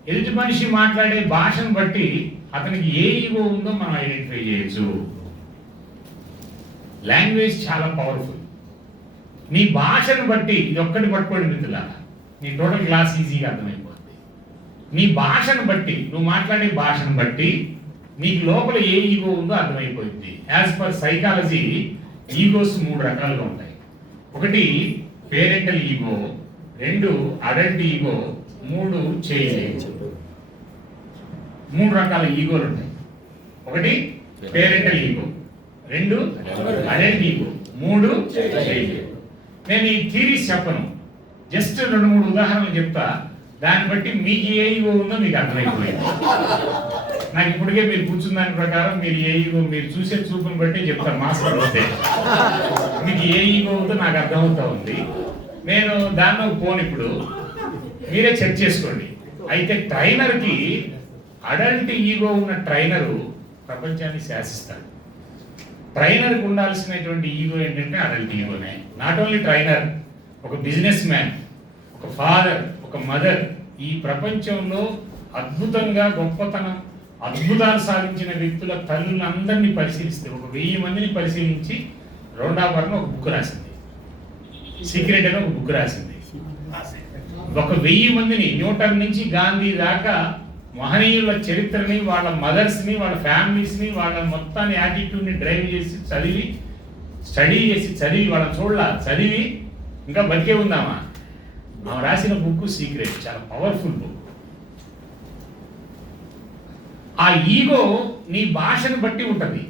ఎదుటి మనిషి మాట్లాడే భాషను బట్టి అతనికి ఏ ఈగో ఉందో మనం ఐడెంటిఫై చేయొచ్చు. లాంగ్వేజ్ చాలా పవర్ఫుల్. నీ భాషను బట్టి, ఇది ఒక్కటి పట్టుకోండి మిత్రులారా, నీ టోటల్ క్లాస్ ఈజీగా అర్థమైపోతుంది. నీ భాషను బట్టి, నువ్వు మాట్లాడే భాషను బట్టి నీకు లోపల ఏ ఈగో ఉందో అర్థమైపోయింది. యాజ్ పర్ సైకాలజీ ఈగోస్ 3 రకాలుగా ఉంటాయి. ఒకటి parental ego, 2 adult ego, 3 child. 3 రకాల ఈగోలు ఉంటాయి. ఒకటి parental ego, 2 adult ego, 3 child. నేను ఈ థీరీస్ చెప్పను, జస్ట్ 2-3 ఉదాహరణలు చెప్తా. దాన్ని బట్టి మీకు ఏ ఈగో ఉందో మీకు అర్థమైపోయింది. నాకు ఇప్పటికే మీరు కూర్చున్న దాని ప్రకారం మీరు ఏ ఈగో, మీరు చూసే చూపుని బట్టి చెప్తాను. మాస్టర్ వస్తే మీకు ఏ ఈగో ఉందో నాకు అర్థమవుతా ఉంది. నేను దానిలో పోను, ఇప్పుడు మీరే చెక్ చేసుకోండి. అయితే ట్రైనర్కి అడల్ట్ ఈగో ఉన్న ట్రైనరు ప్రపంచాన్ని శాసిస్తాడు. ట్రైనర్కి ఉండాల్సినటువంటి ఈగో ఏంటంటే అడల్ట్ ఈగోనే. నాట్ ఓన్లీ ట్రైనర్, ఒక బిజినెస్ మ్యాన్, ఒక ఫాదర్, ఒక మదర్, ఈ ప్రపంచంలో అద్భుతంగా గొప్పతనం, అద్భుతాలు సాధించిన వ్యక్తుల తల్లులందరినీ పరిశీలిస్తే, ఒక 1000 మందిని పరిశీలించి రౌండా వర్మ ఒక బుక్ రాసింది, సీక్రెట్ అని ఒక బుక్ రాసింది. ఒక 1000 మందిని, న్యూటన్ నుంచి గాంధీ దాకా మహనీయుల చరిత్రని, వాళ్ళ మదర్స్ని, వాళ్ళ ఫ్యామిలీస్ని, వాళ్ళ మొత్తాన్ని యాటిట్యూడ్ని డ్రైవ్ చేసి స్టడీ చేసి వాళ్ళని చూడాల, చదివి ఇంకా బతికే ఉందామా. ఆమె రాసిన బుక్ సీక్రెట్, చాలా పవర్ఫుల్ బుక్. ఆ ఈగో నీ భాషను బట్టి ఉంటుంది.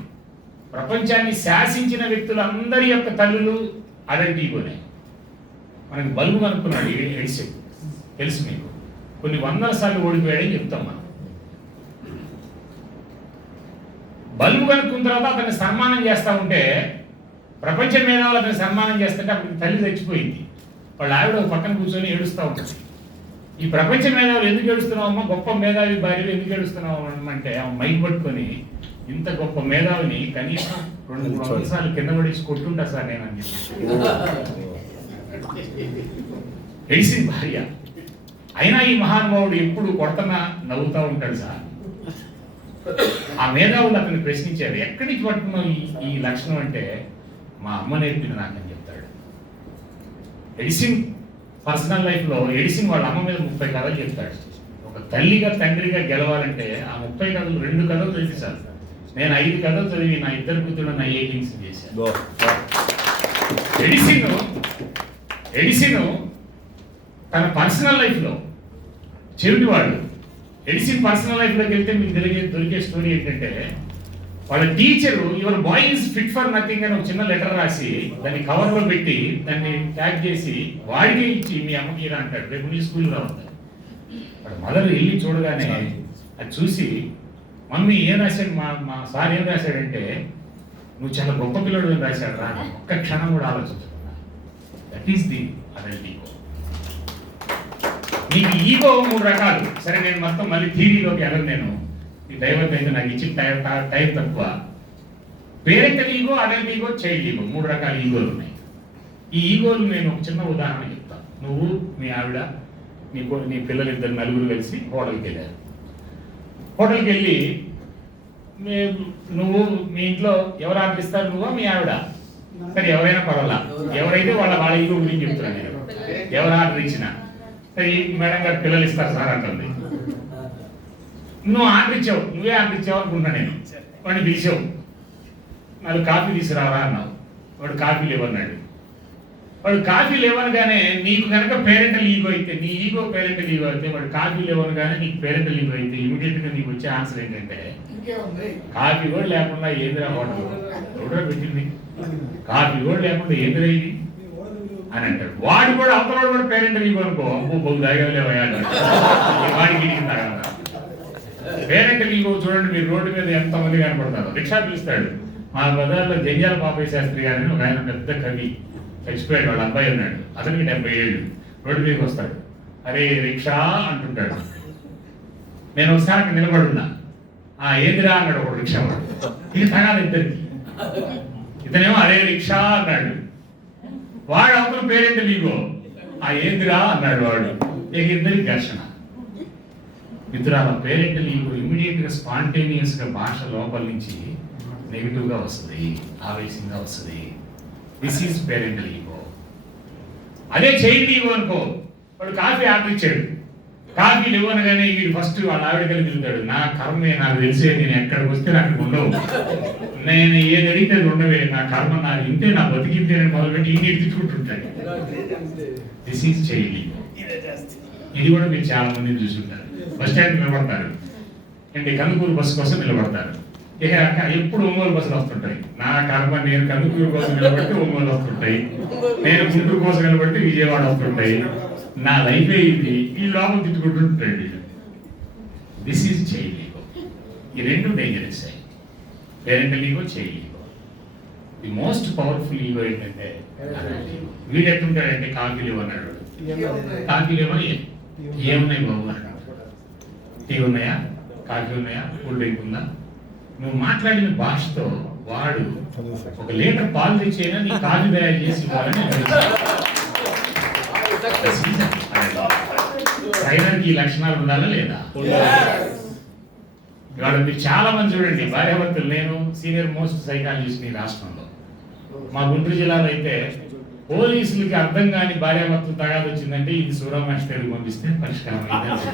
ప్రపంచాన్ని శాసించిన వ్యక్తులందరి యొక్క తల్లులు అడల్ట్ ఈగోనే. మనకి బల్బు కనుక్కున్నాడు ఎడిసన్, తెలుసు మీకు, కొన్ని వందల సార్లు ఓడిపోయాడని చెప్తాం మనం. బల్బు కనుక్కున్న తర్వాత అతన్ని సన్మానం చేస్తూ ఉంటే, ప్రపంచ మేధావులు అతన్ని సన్మానం చేస్తుంటే అప్పుడు తల్లి చచ్చిపోయింది. వాళ్ళ ఆవిడ ఒక పక్కన కూర్చొని ఏడుస్తూ ఉంటుంది. ఈ ప్రపంచ మేధావులు ఎందుకు ఏడుస్తున్నావమ్మా, గొప్ప మేధావి భార్యలు ఎందుకు ఏడుస్తున్నావు అంటే, ఆమె మైక్ పట్టుకొని ఇంత గొప్ప మేధావిని కనీసం 200 సార్లు కింద పడేసి కొట్టుంటా సార్ నేను అని చెప్పి ఎడిసిన్ భార్య. అయినా ఈ మహానుభావుడు ఎప్పుడు కొడతన్నా నవ్వుతూ ఉంటాడు సార్. ఆ మేధావులు అతన్ని ప్రశ్నించారు, ఎక్కడి నుంచి పట్టుకున్నావు ఈ లక్షణం అంటే, మా అమ్మ నేర్పింది నాకని చెప్తాడు. ఎడిసిన్ పర్సనల్ లైఫ్లో ఎడిసిన్ వాళ్ళ అమ్మ మీద 30 కథలు చెప్తాడు. ఒక తల్లిగా తండ్రిగా గెలవాలంటే ఆ 30 కథలు 2 కథలు తెలిసి సార్. నేను 5 కథలు చదివి నా 2 కూతుళ్ళని ఐఏటింగ్స్ చేశాను. ఎడిసిన్ తన పర్సనల్ లైఫ్లో చెవిటివాడు. ఎడిసిన్ పర్సనల్ లైఫ్లోకి వెళ్తే మీకు దొరికే స్టోరీ ఏంటంటే, వాళ్ళ teacher your boy is fit for nothing అని ఒక చిన్న లెటర్ రాసి దాన్ని కవర్లో పెట్టి దాన్ని ట్యాగ్ చేసి వాడికి ఇచ్చి మీ అమ్మకి ఇలా అంటాడు, రేపు నీ స్కూల్ రావాలి. వాడు మదర్ వెళ్ళి చూడగానే అది చూసి, మమ్మీ ఏం రాశాడు, మా సార్ ఏం రాశాడంటే, నువ్వు చాలా గొప్ప పిల్లడు అని రాశాడు రా, ఒక్క క్షణం కూడా ఆలోచించకుండా. That is the adult ego. నీకు ఈగో 3 రకాలు. సరే నేను మొత్తం మళ్ళీ థీరీలోకి వెళ్ళను, నేను ఈ డైవర్ట్ అయితే నాకు ఇచ్చిన టైం తక్కువ. Parental ego, adult ego, child ego, 3 రకాల ఈగోలు ఉన్నాయి. ఈ ఈగోలు నేను ఒక చిన్న ఉదాహరణ చెప్తాను. నువ్వు మీ ఆవిడ నీ పిల్లలు 2 నలుగురు కలిసి హోటల్కి వెళ్ళారు. హోటల్కి వెళ్ళి నువ్వు మీ ఇంట్లో ఎవరు ఆర్డర్ ఇస్తారు, నువ్వా మీ ఆవిడ? సరే ఎవరైనా పర్వాలా, ఎవరైతే వాళ్ళ ఈగో గురించి చెప్తున్నాను నేను. ఎవరు ఆర్డర్ ఇచ్చినా సరే, మేడం గారు పిల్లలు ఇస్తారు సార్ అంటుంది. నువ్వు ఆర్డర్ ఇచ్చావు, నువ్వే ఆర్డర్ ఇచ్చావు అనుకున్నా నేను. వాడిని పిలిచావు, 4 కాఫీ తీసుకురావరా అన్నావు. వాడు కాఫీ లేవన్నాడు. వాడు కాఫీ లేవనగానే నీకు కనుక పేరెంటల్ ఈగో అయితే, నీ ఈగో పేరెంటల్ ఈగో అయితే, వాడు కాఫీ లేవనగానే నీకు పేరెంటల్ ఈగో అయితే ఇమీడియట్ గా నీకు వచ్చే ఆన్సర్ ఏంటంటే, కాఫీ కూడా లేకుండా ఏందిరా హోటల్ ఎవడో పెట్టింది, కాఫీ కూడా లేకుండా ఏందిరా ఇది అని అంటాడు. వాడు కూడా అవతల కూడా పేరెంటల్ ఈగో అనుకో, అబ్బో బహు దాగలేవయ్యా వాడికి తాగలరా. పేరెంటల్ ఈగో చూడండి, మీరు రోడ్డు మీద ఎంతమంది కనపడతారు. రిక్షా పిలుస్తాడు. మా బజార్లో జంజాల పాపయ్య శాస్త్రి గారని ఒక ఆయన పెద్ద కవి చచ్చిపోయాడు, వాళ్ళ అబ్బాయి ఉన్నాడు, అతనికి 70 ఏళ్ళు. రోడ్డు మీదకి వస్తాడు, అరే రిక్షా అంటుంటాడు. నేను ఒకసారి అక్కడ నిలబడున్నా, ఏందిరా అన్నాడు ఒక రిక్షా వాడు. ఇది తగాలి ఇద్దరికి. ఇతనేమో అరే రిక్షా అన్నాడు, వాడు అవతల పేరెంటల్ ఈగో ఏందిరా అన్నాడు వాడు. ఇక ఇద్దరికి ఘర్షణ. మిత్రుల పేరెంటల్ ఈగో ఇమ్మీడియట్ గా స్పాంటేనియస్ గా భాష లోపల నుంచి నెగిటివ్ గా వస్తుంది, ఆవేశంగా వస్తుంది. This is parental ego. అదే చైల్డ్ ఈగో అనుకో, వాడు కాఫీ ఆర్డర్ ఇచ్చాడు, కాఫీ ఇవ్వనగానే వీడు ఫస్ట్ వాళ్ళ ఆవిడ కలిగి తిరుగుతాడు, నా కర్మే నాకు తెలిసే, నేను ఎక్కడికి వస్తే నాకు ఉండవు, నేను ఏది అడిగితే ఉండవే, నా కర్మ నా ఇంతే, నా బతికింతే అని మొదలుపెట్టి ఇన్ని తిట్టుకుంటుంటాడు. This is child ego. ఇది కూడా మీరు చాలా మంది చూసుంటారు. బస్ స్టాండ్ నిలబడతారు అంటే కందుకూరు బస్సు కోసం నిలబడతారు. ఇక ఎప్పుడు ఒంగోలు బస్సులు వస్తుంటాయి. నా కర్మ, నేను కందుకూరు కోసం నిలబడితే ఒంగోలు వస్తుంటాయి, నేను గుంటూరు కోసం నిలబడితే విజయవాడ వస్తుంటాయి, నా లైఫే ఇది. ఈ లోపల తిట్టుకుంటుంటాడు. This is child ego. ఈ 2 డేంజరస్ అయ్యి, parental ego, child ego. The most powerful ego ఏంటంటే వీడు ఎట్టుంటాడంటే, కాఫీ లేవన్నాడు, కాఫీ లేవని ఏమున్నాయి బాబు అన్నాడు, టీ ఉన్నాయా, కాఫీ ఉన్నాయా, కూల్ డ్రింక్ ఉందా. నువ్వు మాట్లాడిన భాషతో వాడు 1 లీటర్ పాలు తెచ్చైనా నీ కాఫీ తయారు చేసి ఇవ్వాలని ట్రైనర్కి ఈ లక్షణాలు ఉండాలా లేదా? ఇవాళ మీరు చాలా మంది చూడండి భార్యాభర్తలు. నేను సీనియర్ మోస్ట్ సైకాలజిస్ట్ ఈ రాష్ట్రంలో. మా గుంటూరు జిల్లాలో అయితే పోలీసులకి అర్థం కాని భార్యాభర్తలు తగాదు వచ్చిందంటే ఇది సూరమేష్ తెలుగు పంపిస్తే పరిష్కారం అయింది.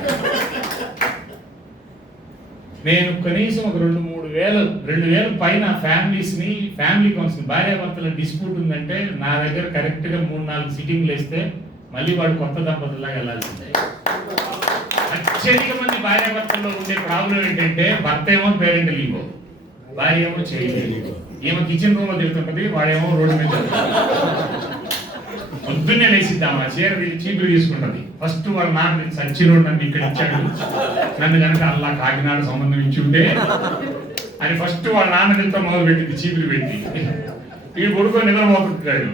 నేను కనీసం ఒక 2,000 పైన ఫ్యామిలీ కౌన్సిల్ భార్యాభర్తల డిస్ప్యూట్ ఉందంటే నా దగ్గర కరెక్ట్ గా 3-4 సిట్టింగ్లు వేస్తే మళ్ళీ వాడు కొత్త దంపతుల్లాగా వెళ్ళాల్సిందే. అత్యధిక మంది భార్యాభర్తల్లో ఉండే ప్రాబ్లం ఏంటంటే, భర్త ఏమో పేరెంటల్ ఈగో, భార్య ఏమో చైల్డ్ ఈగో. ఏమో కిచెన్ రూమ్ లో తిరుగుతుంటది, వాడేమో రోడ్డు మీద పొద్దున్నే లేచిద్దామా చీర చీపులు తీసుకుంటది. ఫస్ట్ వాళ్ళ నాన్న సచ్చినోడు నన్ను ఇక్కడ ఇచ్చాడు, నన్ను కనుక అల్లా కాకినాడ సంబంధం ఇచ్చి ఉంటే అని ఫస్ట్ వాళ్ళ నాన్న ఎంతో మొదలు పెట్టింది, చీపులు పెట్టి. వీడు కొడుకొని నిద్రపోతున్నాడు,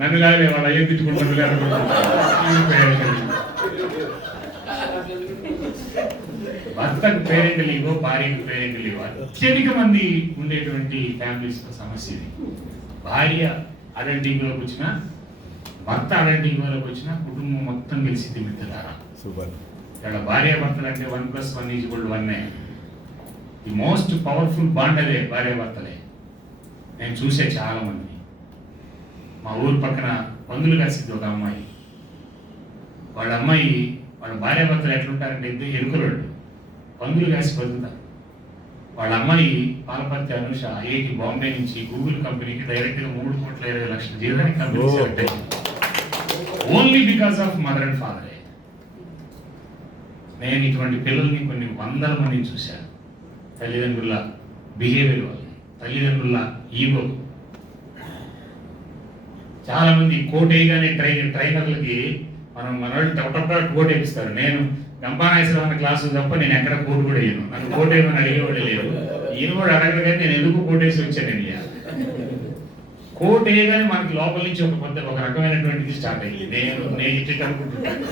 నన్ను కాదు వాళ్ళ అయ్యే తిట్టుకుంటుంది భర్తకు పేరెంట్ లీవ్, భార్యకు పేరెంట్ లీవ్ అత్యధిక మంది ఉండేటువంటి ఫ్యామిలీస్ సమస్య ఇది. భార్య అడల్టింగ్లోకి వచ్చినా, భర్త అడల్టింగ్లోకి వచ్చినా కుటుంబం మొత్తం కలిసి మిత్రులారా. ఇక్కడ భార్య భర్తలు అంటే 1+1=1. ది మోస్ట్ పవర్ఫుల్ బాండ్ అదే భార్య భర్తలే. నేను చూసే చాలా మంది, మా ఊరు పక్కన పందులు కలిసింది ఒక అమ్మాయి. వాళ్ళ అమ్మాయి వాళ్ళ భార్య భర్తలు ఎట్లుంటారంటే ఇద్దరు ఎరుకులు, పందులు కాసి బతుకుతారు. వాళ్ళ అమ్మాయి పాలపర్తి అనుష ఐఐటి బాంబే నుంచి గూగుల్ కంపెనీకి డైరెక్ట్గా 3,20,00,000 జీతానికి కంపెనీ సెలెక్ట్ అయింది. Only because of mother and ఫాదరే. నేను ఇటువంటి పిల్లల్ని కొన్ని వందల మందిని చూశాను. తల్లిదండ్రుల బిహేవియర్ వల్ల, తల్లిదండ్రుల ఈగో. చాలా మంది కోట్ వేయగానే ట్రైనర్లకి మనవాళ్ళు టపటప కోట్ వేపిస్తారు. నేను గంపానాయసరావు అన్న క్లాసు తప్ప నేను ఎక్కడ కోట్ కూడా వేయను. నన్ను కోట్ వేయమని అడిగేవాళ్ళు లేరు. ఈయన కూడా అడగదు, కానీ నేను ఎందుకు కోట్ వేసి వచ్చాను. కోట్ వేయగానే మనకి లోపల నుంచి ఒక రకమైనటువంటిది స్టార్ట్ అయ్యింది. నేను ఇచ్చేట అనుకుంటున్నాను,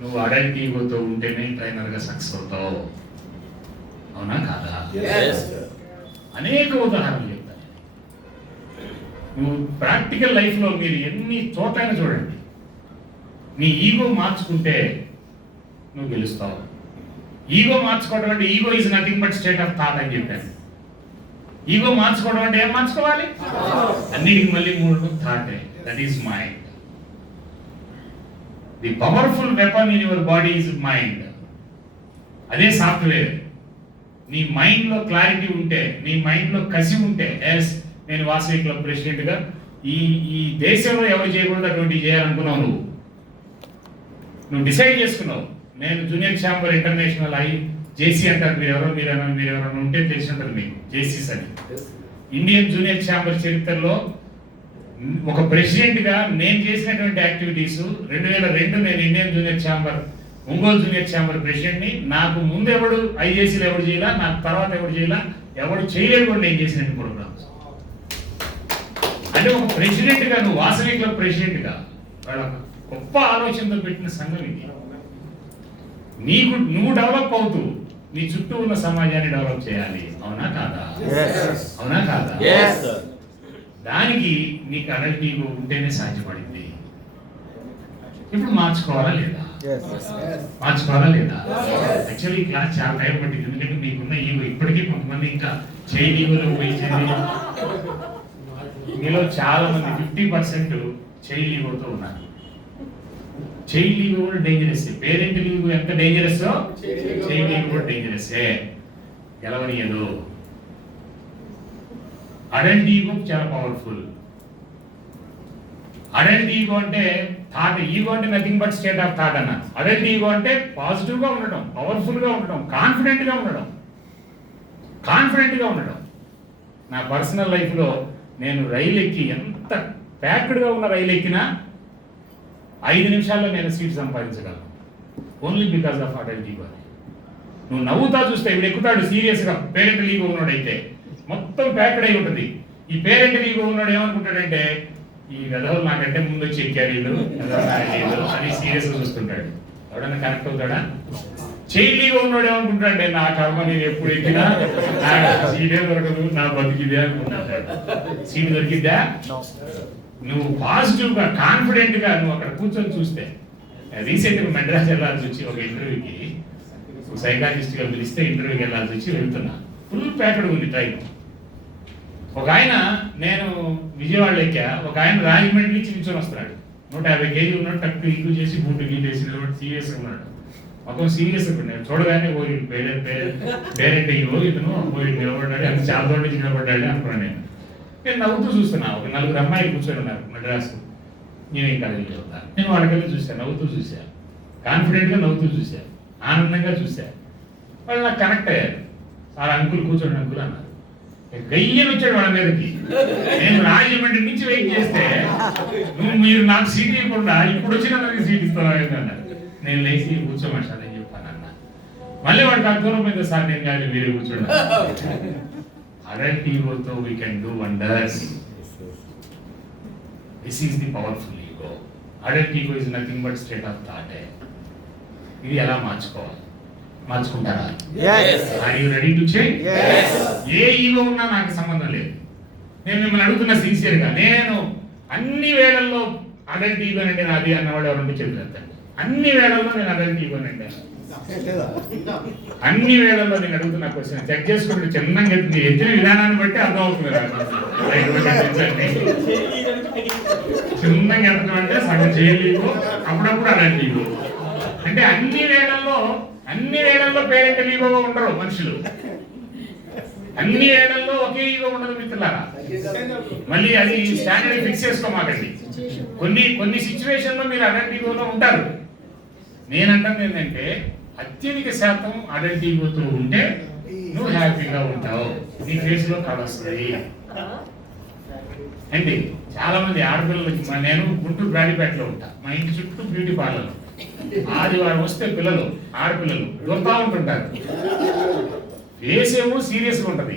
నువ్వు అడల్ట్ ఈగోతో ఉంటేనే ట్రైనర్గా సక్సెస్ అవుతావు. అవునా కాదా? అనేక ఉదాహరణలు చెప్తాను. నువ్వు ప్రాక్టికల్ లైఫ్లో మీరు ఎన్ని చోట్లైనా చూడండి, నీ ఈగో మార్చుకుంటే నువ్వు గెలుస్తావు. ఈగో మార్చుకోవడం అంటే ego is nothing but state of thought అని చెప్పాను. ఈగో మార్చుకోవడం అంటే ఏం మార్చుకోవాలి? అన్నిటికి మళ్ళీ 3 థాటే. That is mind. The powerful weapon in your body is mind. అదే సాఫ్ట్వేర్. నీ మైండ్ లో క్లారిటీ ఉంటే, నీ మైండ్ లో కసి ఉంటే, ఎస్ నేను వాసవి క్లబ్ ప్రెసిడెంట్ గా ఈ దేశంలో ఎవరు చేయకూడదు అటువంటి చేయాలనుకున్నావు. నువ్వు డిసైడ్ చేసుకున్నావు. నేను జూనియర్ ఛాంబర్ ఇంటర్నేషనల్ జేసీ అంటారు. మీరు ఎవరైనా ఉంటే తెలిసి ఉంటుంది మీకు, జేసీస్ అని. ఇండియన్ జూనియర్ ఛాంబర్ చరిత్రలో ఒక ప్రెసిడెంట్ గా నేను చేసినటువంటి యాక్టివిటీస్ 2002 నేను Indian junior chamber, Ongole junior chamber president ని. నాకు ముందు ఎవడు ఐజేసీలో ఎవడు చేయాల, నాకు తర్వాత ఎవడు చేయాల, ఎవడు చేయలేదు కూడా నేను చేసినట్టు ప్రోగ్రామ్స్. అంటే ఒక ప్రెసిడెంట్ గా, నువ్వు వాసవి క్లబ్ ప్రెసిడెంట్ గా వాళ్ళ గొప్ప ఆలోచనతో పెట్టిన సంఘం ఇది. నువ్వు డెవలప్ అవుతూ నీ చుట్టూ ఉన్న సమాజాన్ని డెవలప్ చేయాలి. అవునా కాదా? అవునా కాదా? దానికి నీకు అడల్ట్ ఈగో ఉంటేనే సాధ్యపడింది. ఇప్పుడు మార్చుకోవాలా లేదా? మార్చుకోవాలా లేదా? యాక్చువల్లీ ఈ క్లాస్ చాలా టైం పట్టింది, ఎందుకంటే మీకున్న ఈగో ఇప్పటికీ కొంతమంది ఇంకా చైల్డ్ ఈగోలో ఉపయోగించేది. మీలో చాలా మంది 50% చైల్డ్ ఈగోతో ఉన్నారు. చైల్డ్ ఈగో కూడా డేంజరస్. పేరెంట్ ఈగో ఎంత డేంజరస్, చైల్డ్ ఈగో కూడా డేంజరస్. గెలవనియదు. అడల్ట్ ఈగో చాలా పవర్ఫుల్. అడల్ట్ ఈగో అంటే థాట్. ఈగో అంటే nothing but state of thought అన్న. అడల్ట్ ఈగో అంటే పాజిటివ్ గా ఉండడం, పవర్ఫుల్ గా ఉండడం, కాన్ఫిడెంట్ గా ఉండడం. నా పర్సనల్ లైఫ్ లో నేను రైలు ఎక్కి, ఎంత ప్యాక్డ్ గా ఉన్న రైలు ఎక్కినా 5 నిమిషాల్లో నేను సీట్ సంపాదించగలను. Only because of adult ego. నువ్వు నవ్వుతా చూస్తే ఇప్పుడు ఎక్కుతాడు సీరియస్ గా. పేరెంట్ ఈగో ఉన్నాడు అయితే మొత్తం ప్యాక్డ్ అయి ఉంటుంది. ఈ పేరెంట్ ఈగో ఉన్నాడు ఏమనుకుంటాడంటే, ఈ గదవులు నాకంటే ముందు వచ్చి ఎక్కారు వీళ్ళు అని సీరియస్ గా చూస్తుంటాడు. ఎవడన్నా కనెక్ట్ అవుతాడా? చైల్డ్ ఈగో ఉన్నాడు ఏమనుకుంటాడంటే, నా కర్మ నేను ఎప్పుడు ఎక్కినా సీటే దొరకదు, నా బతికిదే అనుకుంటాడు. సీట్ దొరికిద్దా? నువ్వు పాజిటివ్ గా, కాన్ఫిడెంట్ గా నువ్వు అక్కడ కూర్చొని చూస్తే. రీసెంట్ గా మెడ్రాస్ వెళ్ళాల్సి వచ్చి ఒక ఇంటర్వ్యూకి, సైకాలజిస్ట్ గా పిలిస్తే ఇంటర్వ్యూకి వెళ్ళాల్సి వచ్చి వెళ్తున్నా. ఫుల్ ప్యాకెడ్ ఉంది ట్రైన్. ఒక ఆయన, నేను విజయవాడలో ఎక్కా, ఒక ఆయన రాజమండ్రి నుంచి నిల్చొని వస్తున్నాడు. 150 కేజీలు ఉన్నాడు. టక్కు ఇంకు చేసి బూటు గీటేసి సీరియస్ గా ఉన్నాడు. మొత్తం సీరియస్ గా ఉన్నాడు. చూడగానే పేరెంట్ ఈగో ఇతను నిలబడ్డాడు, అంత చాలా దూరం నుంచి నిలబడ్డాడు అనుకున్నాను. నేను నవ్వుతూ చూస్తున్నా. ఒక 4 అమ్మాయిలు కూర్చొని ఉన్నారు మెడ్రాస్. నేను ఇంకా వెళ్తాను. నేను వాళ్ళకెళ్ళి చూశాను, నవ్వుతూ చూశాను, కాన్ఫిడెంట్ గా నవ్వుతూ చూశాను, ఆనందంగా చూశాను. వాళ్ళు నాకు కనెక్ట్ అయ్యారు. చాలా అంకుల్ కూర్చోండి అంకుల్ అన్నారు. గయ్యని వచ్చాడు వాళ్ళ మీదకి. నేను రాజమండ్రి నుంచి వెయిట్ చేస్తే మీరు నాకు సీట్ ఇవ్వకుండా ఇప్పుడు వచ్చిన సీట్ ఇస్తాను అన్నారు. నేను లేచి కూర్చోమంటాను అని చెప్పాను అన్న. మళ్ళీ వాడికి అర్థం మీద సార్ నేను కానీ వేరే కూర్చోండి. అడల్ట్ ఈగోతో we can do wonders. This is the powerful ego. Adult ego is nothing but state of thought. ఇది ఎలా మార్చుకోవాలి? మార్చుకుంటారా? Are you ready to change? ఏ ఈగో ఉన్నా నాకు సంబంధం లేదు. నేను మిమ్మల్ని అడుగుతున్నా సిన్సియర్గా. నేను అన్ని వేళల్లో అడల్ట్ ఈగో అంటే నాది అన్నవాడు ఎవరంటే చెప్తాను. అన్ని వేళల్లో నేను అడల్ట్ ఈగో అంటే అన్ని వేళల్లో నేను అడుగుతున్న క్వశ్చన్ చెక్ చేసుకుంటే చిన్నగా ఎత్తిన విధానాన్ని బట్టి అర్థం అవుతుంది. చిన్నగా ఎత్తడం అంటే సగం చేయలేవు, అప్పుడప్పుడు అడల్ట్ ఈగో అంటే అన్ని వేళల్లో పేరెంటల్ ఈగోగా ఉండరు మనుషులు. అన్ని వేళల్లో ఒకే ఈగో ఉండదు మిత్రులారా. మళ్ళీ అది స్టాండర్డ్ ఫిక్స్ చేసుకోమాకండి. కొన్ని సిచ్యువేషన్ లో మీరు అడల్ట్ ఈగోలో ఉంటారు. నేనంటాను ఏంటంటే అత్యధిక శాతం అడల్ట్ ఈగోతో ఉంటే నువ్వు హ్యాపీగా ఉంటావు, నీ ఫేస్ లో కలొస్తాయి. అంటే చాలా మంది ఆడపిల్లలకి, నేను గుంటూరు బ్రాడీపేటలో ఉంటా, మా ఇంటి చుట్టూ బ్యూటీ పార్లర్. ఆదివారం వస్తే పిల్లలు, ఆడపిల్లలు దొరుకుతా ఉంటుంటారు. ఫేస్ ఏమో సీరియస్గా ఉంటది,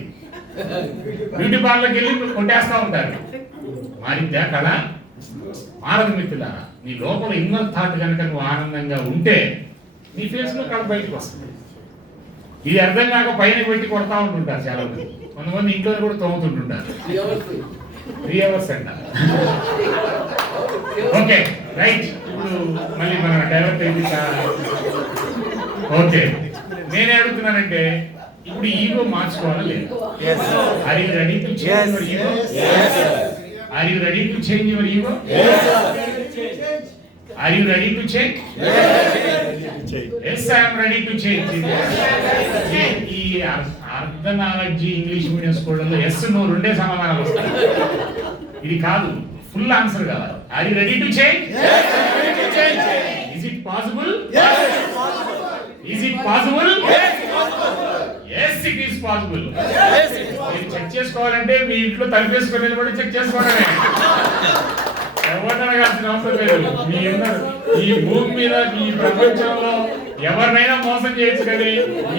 బ్యూటీ పార్లర్కి వెళ్ళి కొట్టేస్తా ఉంటారు. మారిద్దా కదా? మారదు మిత్రులారా. నీ లోపల ఇన్నర్ థాట్ కనుక నువ్వు ఆనందంగా ఉంటే నీ ఫేస్ లో కళ బయటకు వస్తుంది. ఇది అర్థం కాక పైన పెట్టి కొడతా ఉంటుంటారు చాలా మంది. కొంతమంది ఇంట్లో కూడా తోముతుంటుంటారు. 3 hours అంట. Okay right. ఇప్పుడు మళ్ళీ మనం డైవర్ట్ అయింది. ఓకే, నేనే అడుగుతున్నానంటే ఇప్పుడు ఈగో మార్చుకోవాలా లేదు? Are you ready to change your ego? Are you ready to change your ego? Are you ready to change? Yes, I am ready to change. ఈ అర్ధనాలజీ ఇంగ్లీష్ మీడియం స్కూళ్ళలో ఎస్ నో రెండే సమాధానాలు వస్తాయి. ఇది కాదు, ఫుల్ ఆన్సర్ కావాలి. Are you ready to change? Is it possible? Is it possible? Yes, it is possible. మీరు చెక్ చేసుకోవాలంటే మీ ఇంట్లో తలుపేసుకునేది కూడా చెక్ చేసుకోవడమే. ఎవరినగాల్సిన అవసరం లేదు. ఈ భూమి మీద, ఈ ప్రపంచంలో ఎవరినైనా మోసం చేయొచ్చు కానీ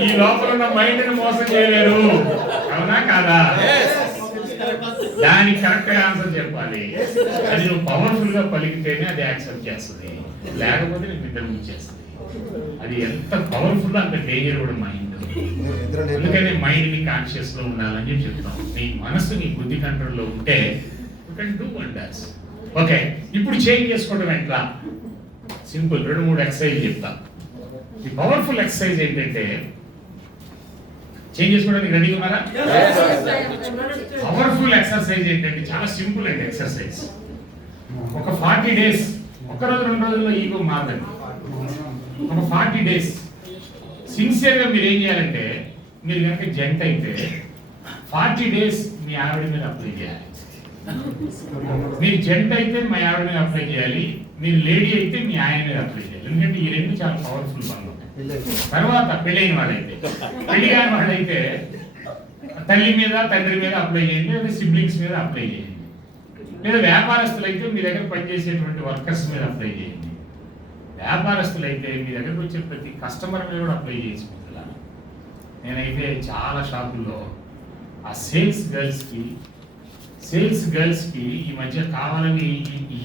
ఈ లోపల ఉన్న మైండ్ ని మోసం చేయలేరు. అవునా కాదా? దానికి కరెక్ట్ గా ఆన్సర్ చెప్పాలి. అది నువ్వు పవర్ఫుల్ గా పలికితేనే అది యాక్సెప్ట్ చేస్తుంది, లేకపోతే నీకు నిద్ర ముంచేస్తుంది. అది ఎంత పవర్ఫుల్ అంత డేంజర్ కూడా మైండ్. అందుకని మైండ్ ని కాన్షియస్ లో ఉండాలని చెప్తాం. నీ మనసు నీ బుద్ధి కంట్రోల్ లో ఉంటే you can do wonders. Okay, ఇప్పుడు చేంజ్ చేసుకోవడం ఎట్లా? సింపుల్, 2-3 ఎక్సర్సైజ్ చెప్తా. ఈ పవర్ఫుల్ ఎక్సర్సైజ్ ఏంటంటే, చేంజ్ చేసుకోవడానికి రెడీ ఉన్నారా? పవర్ఫుల్ ఎక్సర్సైజ్ ఏంటంటే చాలా సింపుల్ అండి ఎక్సర్సైజ్. ఒక 40 days, ఒక రోజు 2 రోజుల్లో ఈగో మారదండి. ఒక 40 days సిన్సియర్గా మీరు ఏం చేయాలంటే, మీరు కనుక జంట అయితే 40 days మీ ఆవిడ మీద అప్లై చేయాలి. మీరు జంట అయితే మీ ఆవిడ మీద అప్లై చేయాలి, మీరు లేడీ అయితే మీ ఆయన మీద అప్లై చేయాలి. ఎందుకంటే ఈ రెండు చాలా పవర్ఫుల్ పనులు. తర్వాత పెళ్ళైన వాళ్ళైతే, పెళ్లి కాని వాళ్ళైతే తల్లి మీద, తండ్రి మీద అప్లై చేయండి, లేదా సిబ్లింగ్స్ మీద అప్లై చేయండి, లేదా వ్యాపారస్తులైతే మీ దగ్గర పనిచేసేటువంటి వర్కర్స్ మీద అప్లై చేయండి. వ్యాపారస్తులైతే మీ దగ్గరకు వచ్చే ప్రతి కస్టమర్ మీద కూడా అప్లై చేయొచ్చు. నేనైతే చాలా షాపుల్లో ఆ సేల్స్ గర్ల్స్కి ఈ మధ్య కావాలని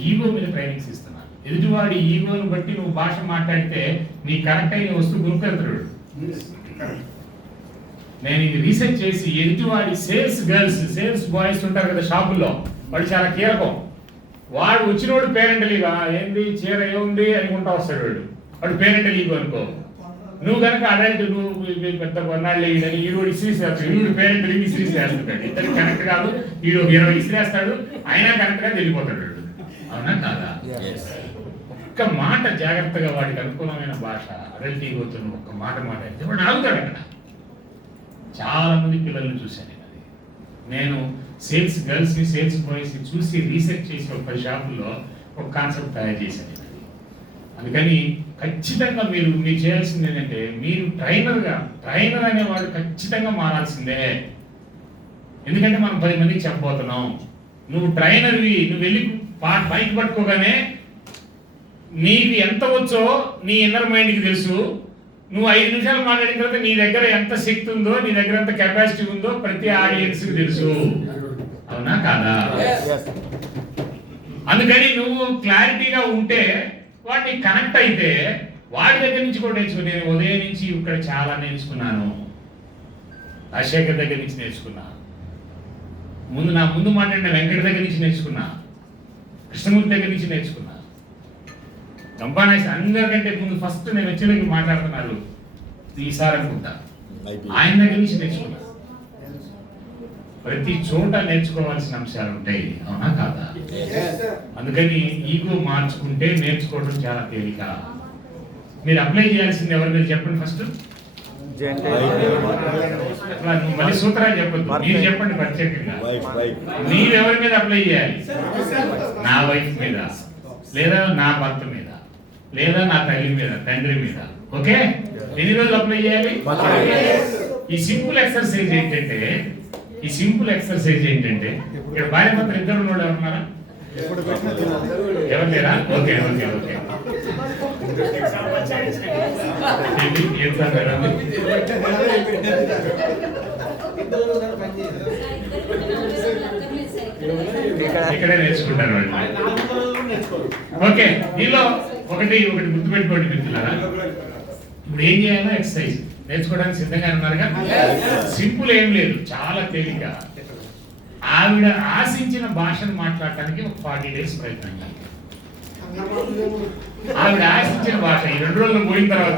ఈగో మీద ట్రైనింగ్స్ ఇస్తున్నారు. ఎదుటివాడి ఈగోని బట్టి నువ్వు భాష మాట్లాడితే నీ కరెక్ట్ అయిన వస్తువు గురుకెళ్తాడు. నేను ఇది రీసెర్చ్ చేసి ఎదుటివాడి సేల్స్ బాయ్స్ ఉంటారు కదా షాపుల్లో, వాడు చాలా కీలకం. వాడు వచ్చినోడు పేరెంటల్ ఈగో, ఏంది చీర ఏముంది అనుకుంటా వస్తాడు వాడు పేరెంటల్ ఈగో అనుకో. నువ్వు కనుక అడల్ట్, నువ్వు పెద్ద కొన్నాళ్ళు వేయడని ఈడు ఇసిరేస్తాడు, ఈడు పేరెంట్ ఇసిరేస్తాడు. ఇద్దరు కరెక్ట్ కాదు, ఈడు 20 ఇసిరేస్తాడు, అయినా కరెక్ట్ గా వెళ్ళిపోతాడు. అవునా కాదా? ఒక్క మాట జాగ్రత్తగా వాడికి అనుకూలమైన భాష అడల్ట్ ఈగోతో ఒక్క మాట మాట్లాడితే వాడు ఆగుతాడు. అక్కడ చాలా మంది పిల్లల్ని చూశాను నేను సేల్స్ గర్ల్స్ ని, సేల్స్ బాయ్స్ ని చూసి రీసెర్చ్ చేసి ఒక 10 షాపుల్లో ఒక కాన్సెప్ట్ తయారు చేశాను. అందుకని ఖచ్చితంగా మీరు చేయాల్సింది ఏంటంటే, మీరు ట్రైనర్ అనేవాడు ఖచ్చితంగా మారాల్సిందే. ఎందుకంటే మనం 10 మందికి చెప్పబోతున్నాం. నువ్వు ట్రైనర్వి, నువ్వు వెళ్ళి బైక్ పట్టుకోగానే నీకు ఎంత వచ్చో నీ ఇన్నర్ మైండ్కి తెలుసు. నువ్వు 5 నిమిషాలు మాట్లాడిన తర్వాత నీ దగ్గర ఎంత శక్తి ఉందో, నీ దగ్గర ఎంత కెపాసిటీ ఉందో ప్రతి ఆడియన్స్కి తెలుసు. అవునా కాదా? అందుకని నువ్వు క్లారిటీగా ఉంటే వాడిని కనెక్ట్ అయితే వాడి దగ్గర నుంచి కూడా నేర్చుకో. నేను ఉదయం నుంచి ఇక్కడ చాలా నేర్చుకున్నాను. రాజశేఖర్ దగ్గర నుంచి నేర్చుకున్నా, నా ముందు మాట్లాడిన వెంకట దగ్గర నుంచి నేర్చుకున్నా, కృష్ణమూర్తి దగ్గర నుంచి నేర్చుకున్నా, కంపానేసి అందరికంటే ముందు ఫస్ట్ నేను వచ్చేందుకు మాట్లాడుతున్నారు ఈసారి అనుకుంటా, ఆయన దగ్గర నుంచి నేర్చుకున్నా. ప్రతి చోట నేర్చుకోవాల్సిన అంశాలు ఉంటాయి. అవునా కాదా? అందుకని ఈగో మార్చుకుంటే నేర్చుకోవడం చాలా తేలిక. మీరు అప్లై చేయాల్సింది ఎవరి మీద చెప్పండి ఫస్ట్. మళ్ళీ సూత్రాలు చెప్పద్దు, మీరు చెప్పండి ప్రత్యేకంగా. మీరు ఎవరి మీద అప్లై చేయాలి? నా వైఫ్ మీద, లేదా నా భర్త మీద, లేదా నా తల్లి మీద, తండ్రి మీద. ఓకే, ఎన్ని రోజులు అప్లై చేయాలి? ఈ సింపుల్ ఎక్సర్సైజ్ ఏంటంటే ఇక్కడ భార్య భర్తలు ఇద్దరు ఉన్నోళ్ళు ఎవరున్నారా? ఎవరు లేరా? Okay okay okay. ఏం సార్ మేడం? ఇక్కడే నేర్చుకుంటారు వాళ్ళు. ఓకే, దీనిలో ఒకటి గుర్తుపెట్టుకోండి మిత్రులారా. ఇప్పుడు ఏం చేయాలో ఎక్సర్సైజ్ నేర్చుకోవడానికి సిద్ధంగా ఉన్నారుగా? సింపుల్ ఏం లేదు, చాలా తేలిక. ఆవిడ ఆశించిన భాషను మాట్లాడటానికి ఒక 40 days ప్రయత్నం చేయాలి. ఆవిడ ఆశించిన భాష ఈ 2 రోజులు పోయిన తర్వాత